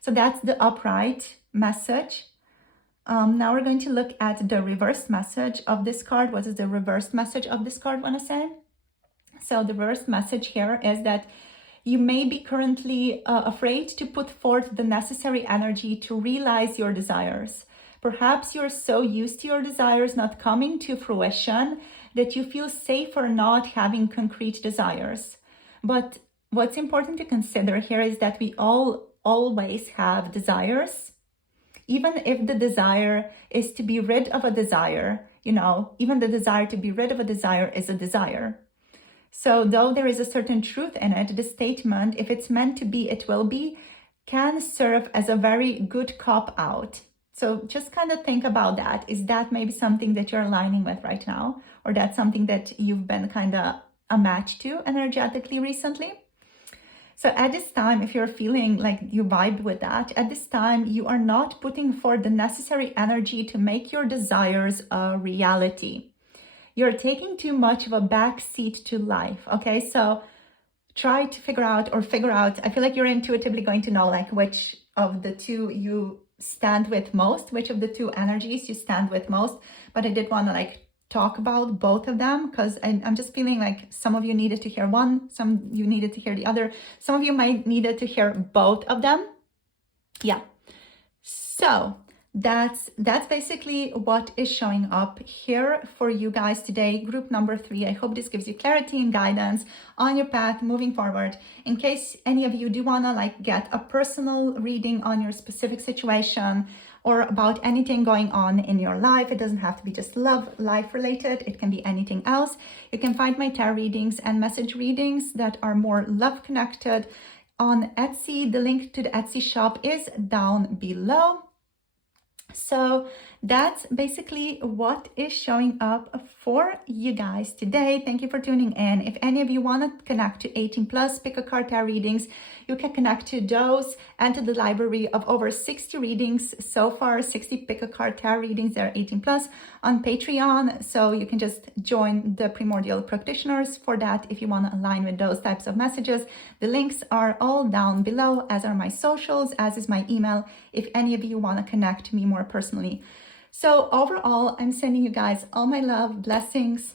So that's the upright message. Now we're going to look at the reverse message of this card. What is the reverse message of this card want to say? So the reverse message here is that you may be currently afraid to put forth the necessary energy to realize your desires. Perhaps you're so used to your desires not coming to fruition that you feel safer not having concrete desires. But what's important to consider here is that we all always have desires. Even if the desire is to be rid of a desire, even the desire to be rid of a desire is a desire. So though there is a certain truth in it, the statement, if it's meant to be, it will be, can serve as a very good cop-out. So just kind of think about that. Is that maybe something that you're aligning with right now? Or that's something that you've been kind of a match to energetically recently? So at this time, if you're feeling like you vibe with that, at this time, you are not putting forth the necessary energy to make your desires a reality. You're taking too much of a backseat to life, okay? So try to figure out, I feel like you're intuitively going to know like which of the two you stand with most, which of the two energies you stand with most. But I did want to like talk about both of them because I'm just feeling like some of you needed to hear one, some you needed to hear the other, some of you might needed to hear both of them. Yeah. So that's basically what is showing up here for you guys today, group number 3. I hope this gives you clarity and guidance on your path moving forward. In case any of you do want to like get a personal reading on your specific situation or about anything going on in your life, it doesn't have to be just life related, it can be anything else. You can find my tarot readings and message readings that are more love connected on Etsy. The link to the Etsy shop is down below. So that's basically what is showing up for you guys today. Thank you for tuning in. If any of you want to connect to 18 plus pick a card tarot readings, you can connect to those and to the library of over 60 readings so far, 60 pick a card tarot readings. They're 18 plus on Patreon. So you can just join the Primordial Practitioners for that if you want to align with those types of messages. The links are all down below, as are my socials, as is my email, if any of you want to connect to me more personally. So overall, I'm sending you guys all my love, blessings.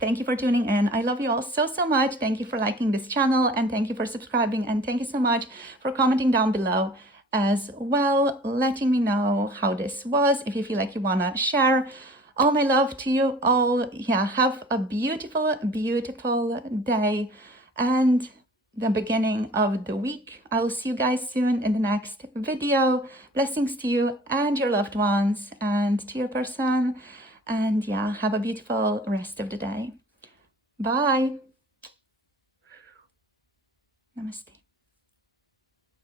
Thank you for tuning in. I love you all so much. Thank you for liking this channel and thank you for subscribing, and thank you so much for commenting down below as well, letting me know how this was. If you feel like you want to share, all my love to you all. Yeah, have a beautiful day and the beginning of the week. I will see you guys soon in the next video. Blessings to you and your loved ones and to your person. And yeah, have a beautiful rest of the day. Bye. Namaste.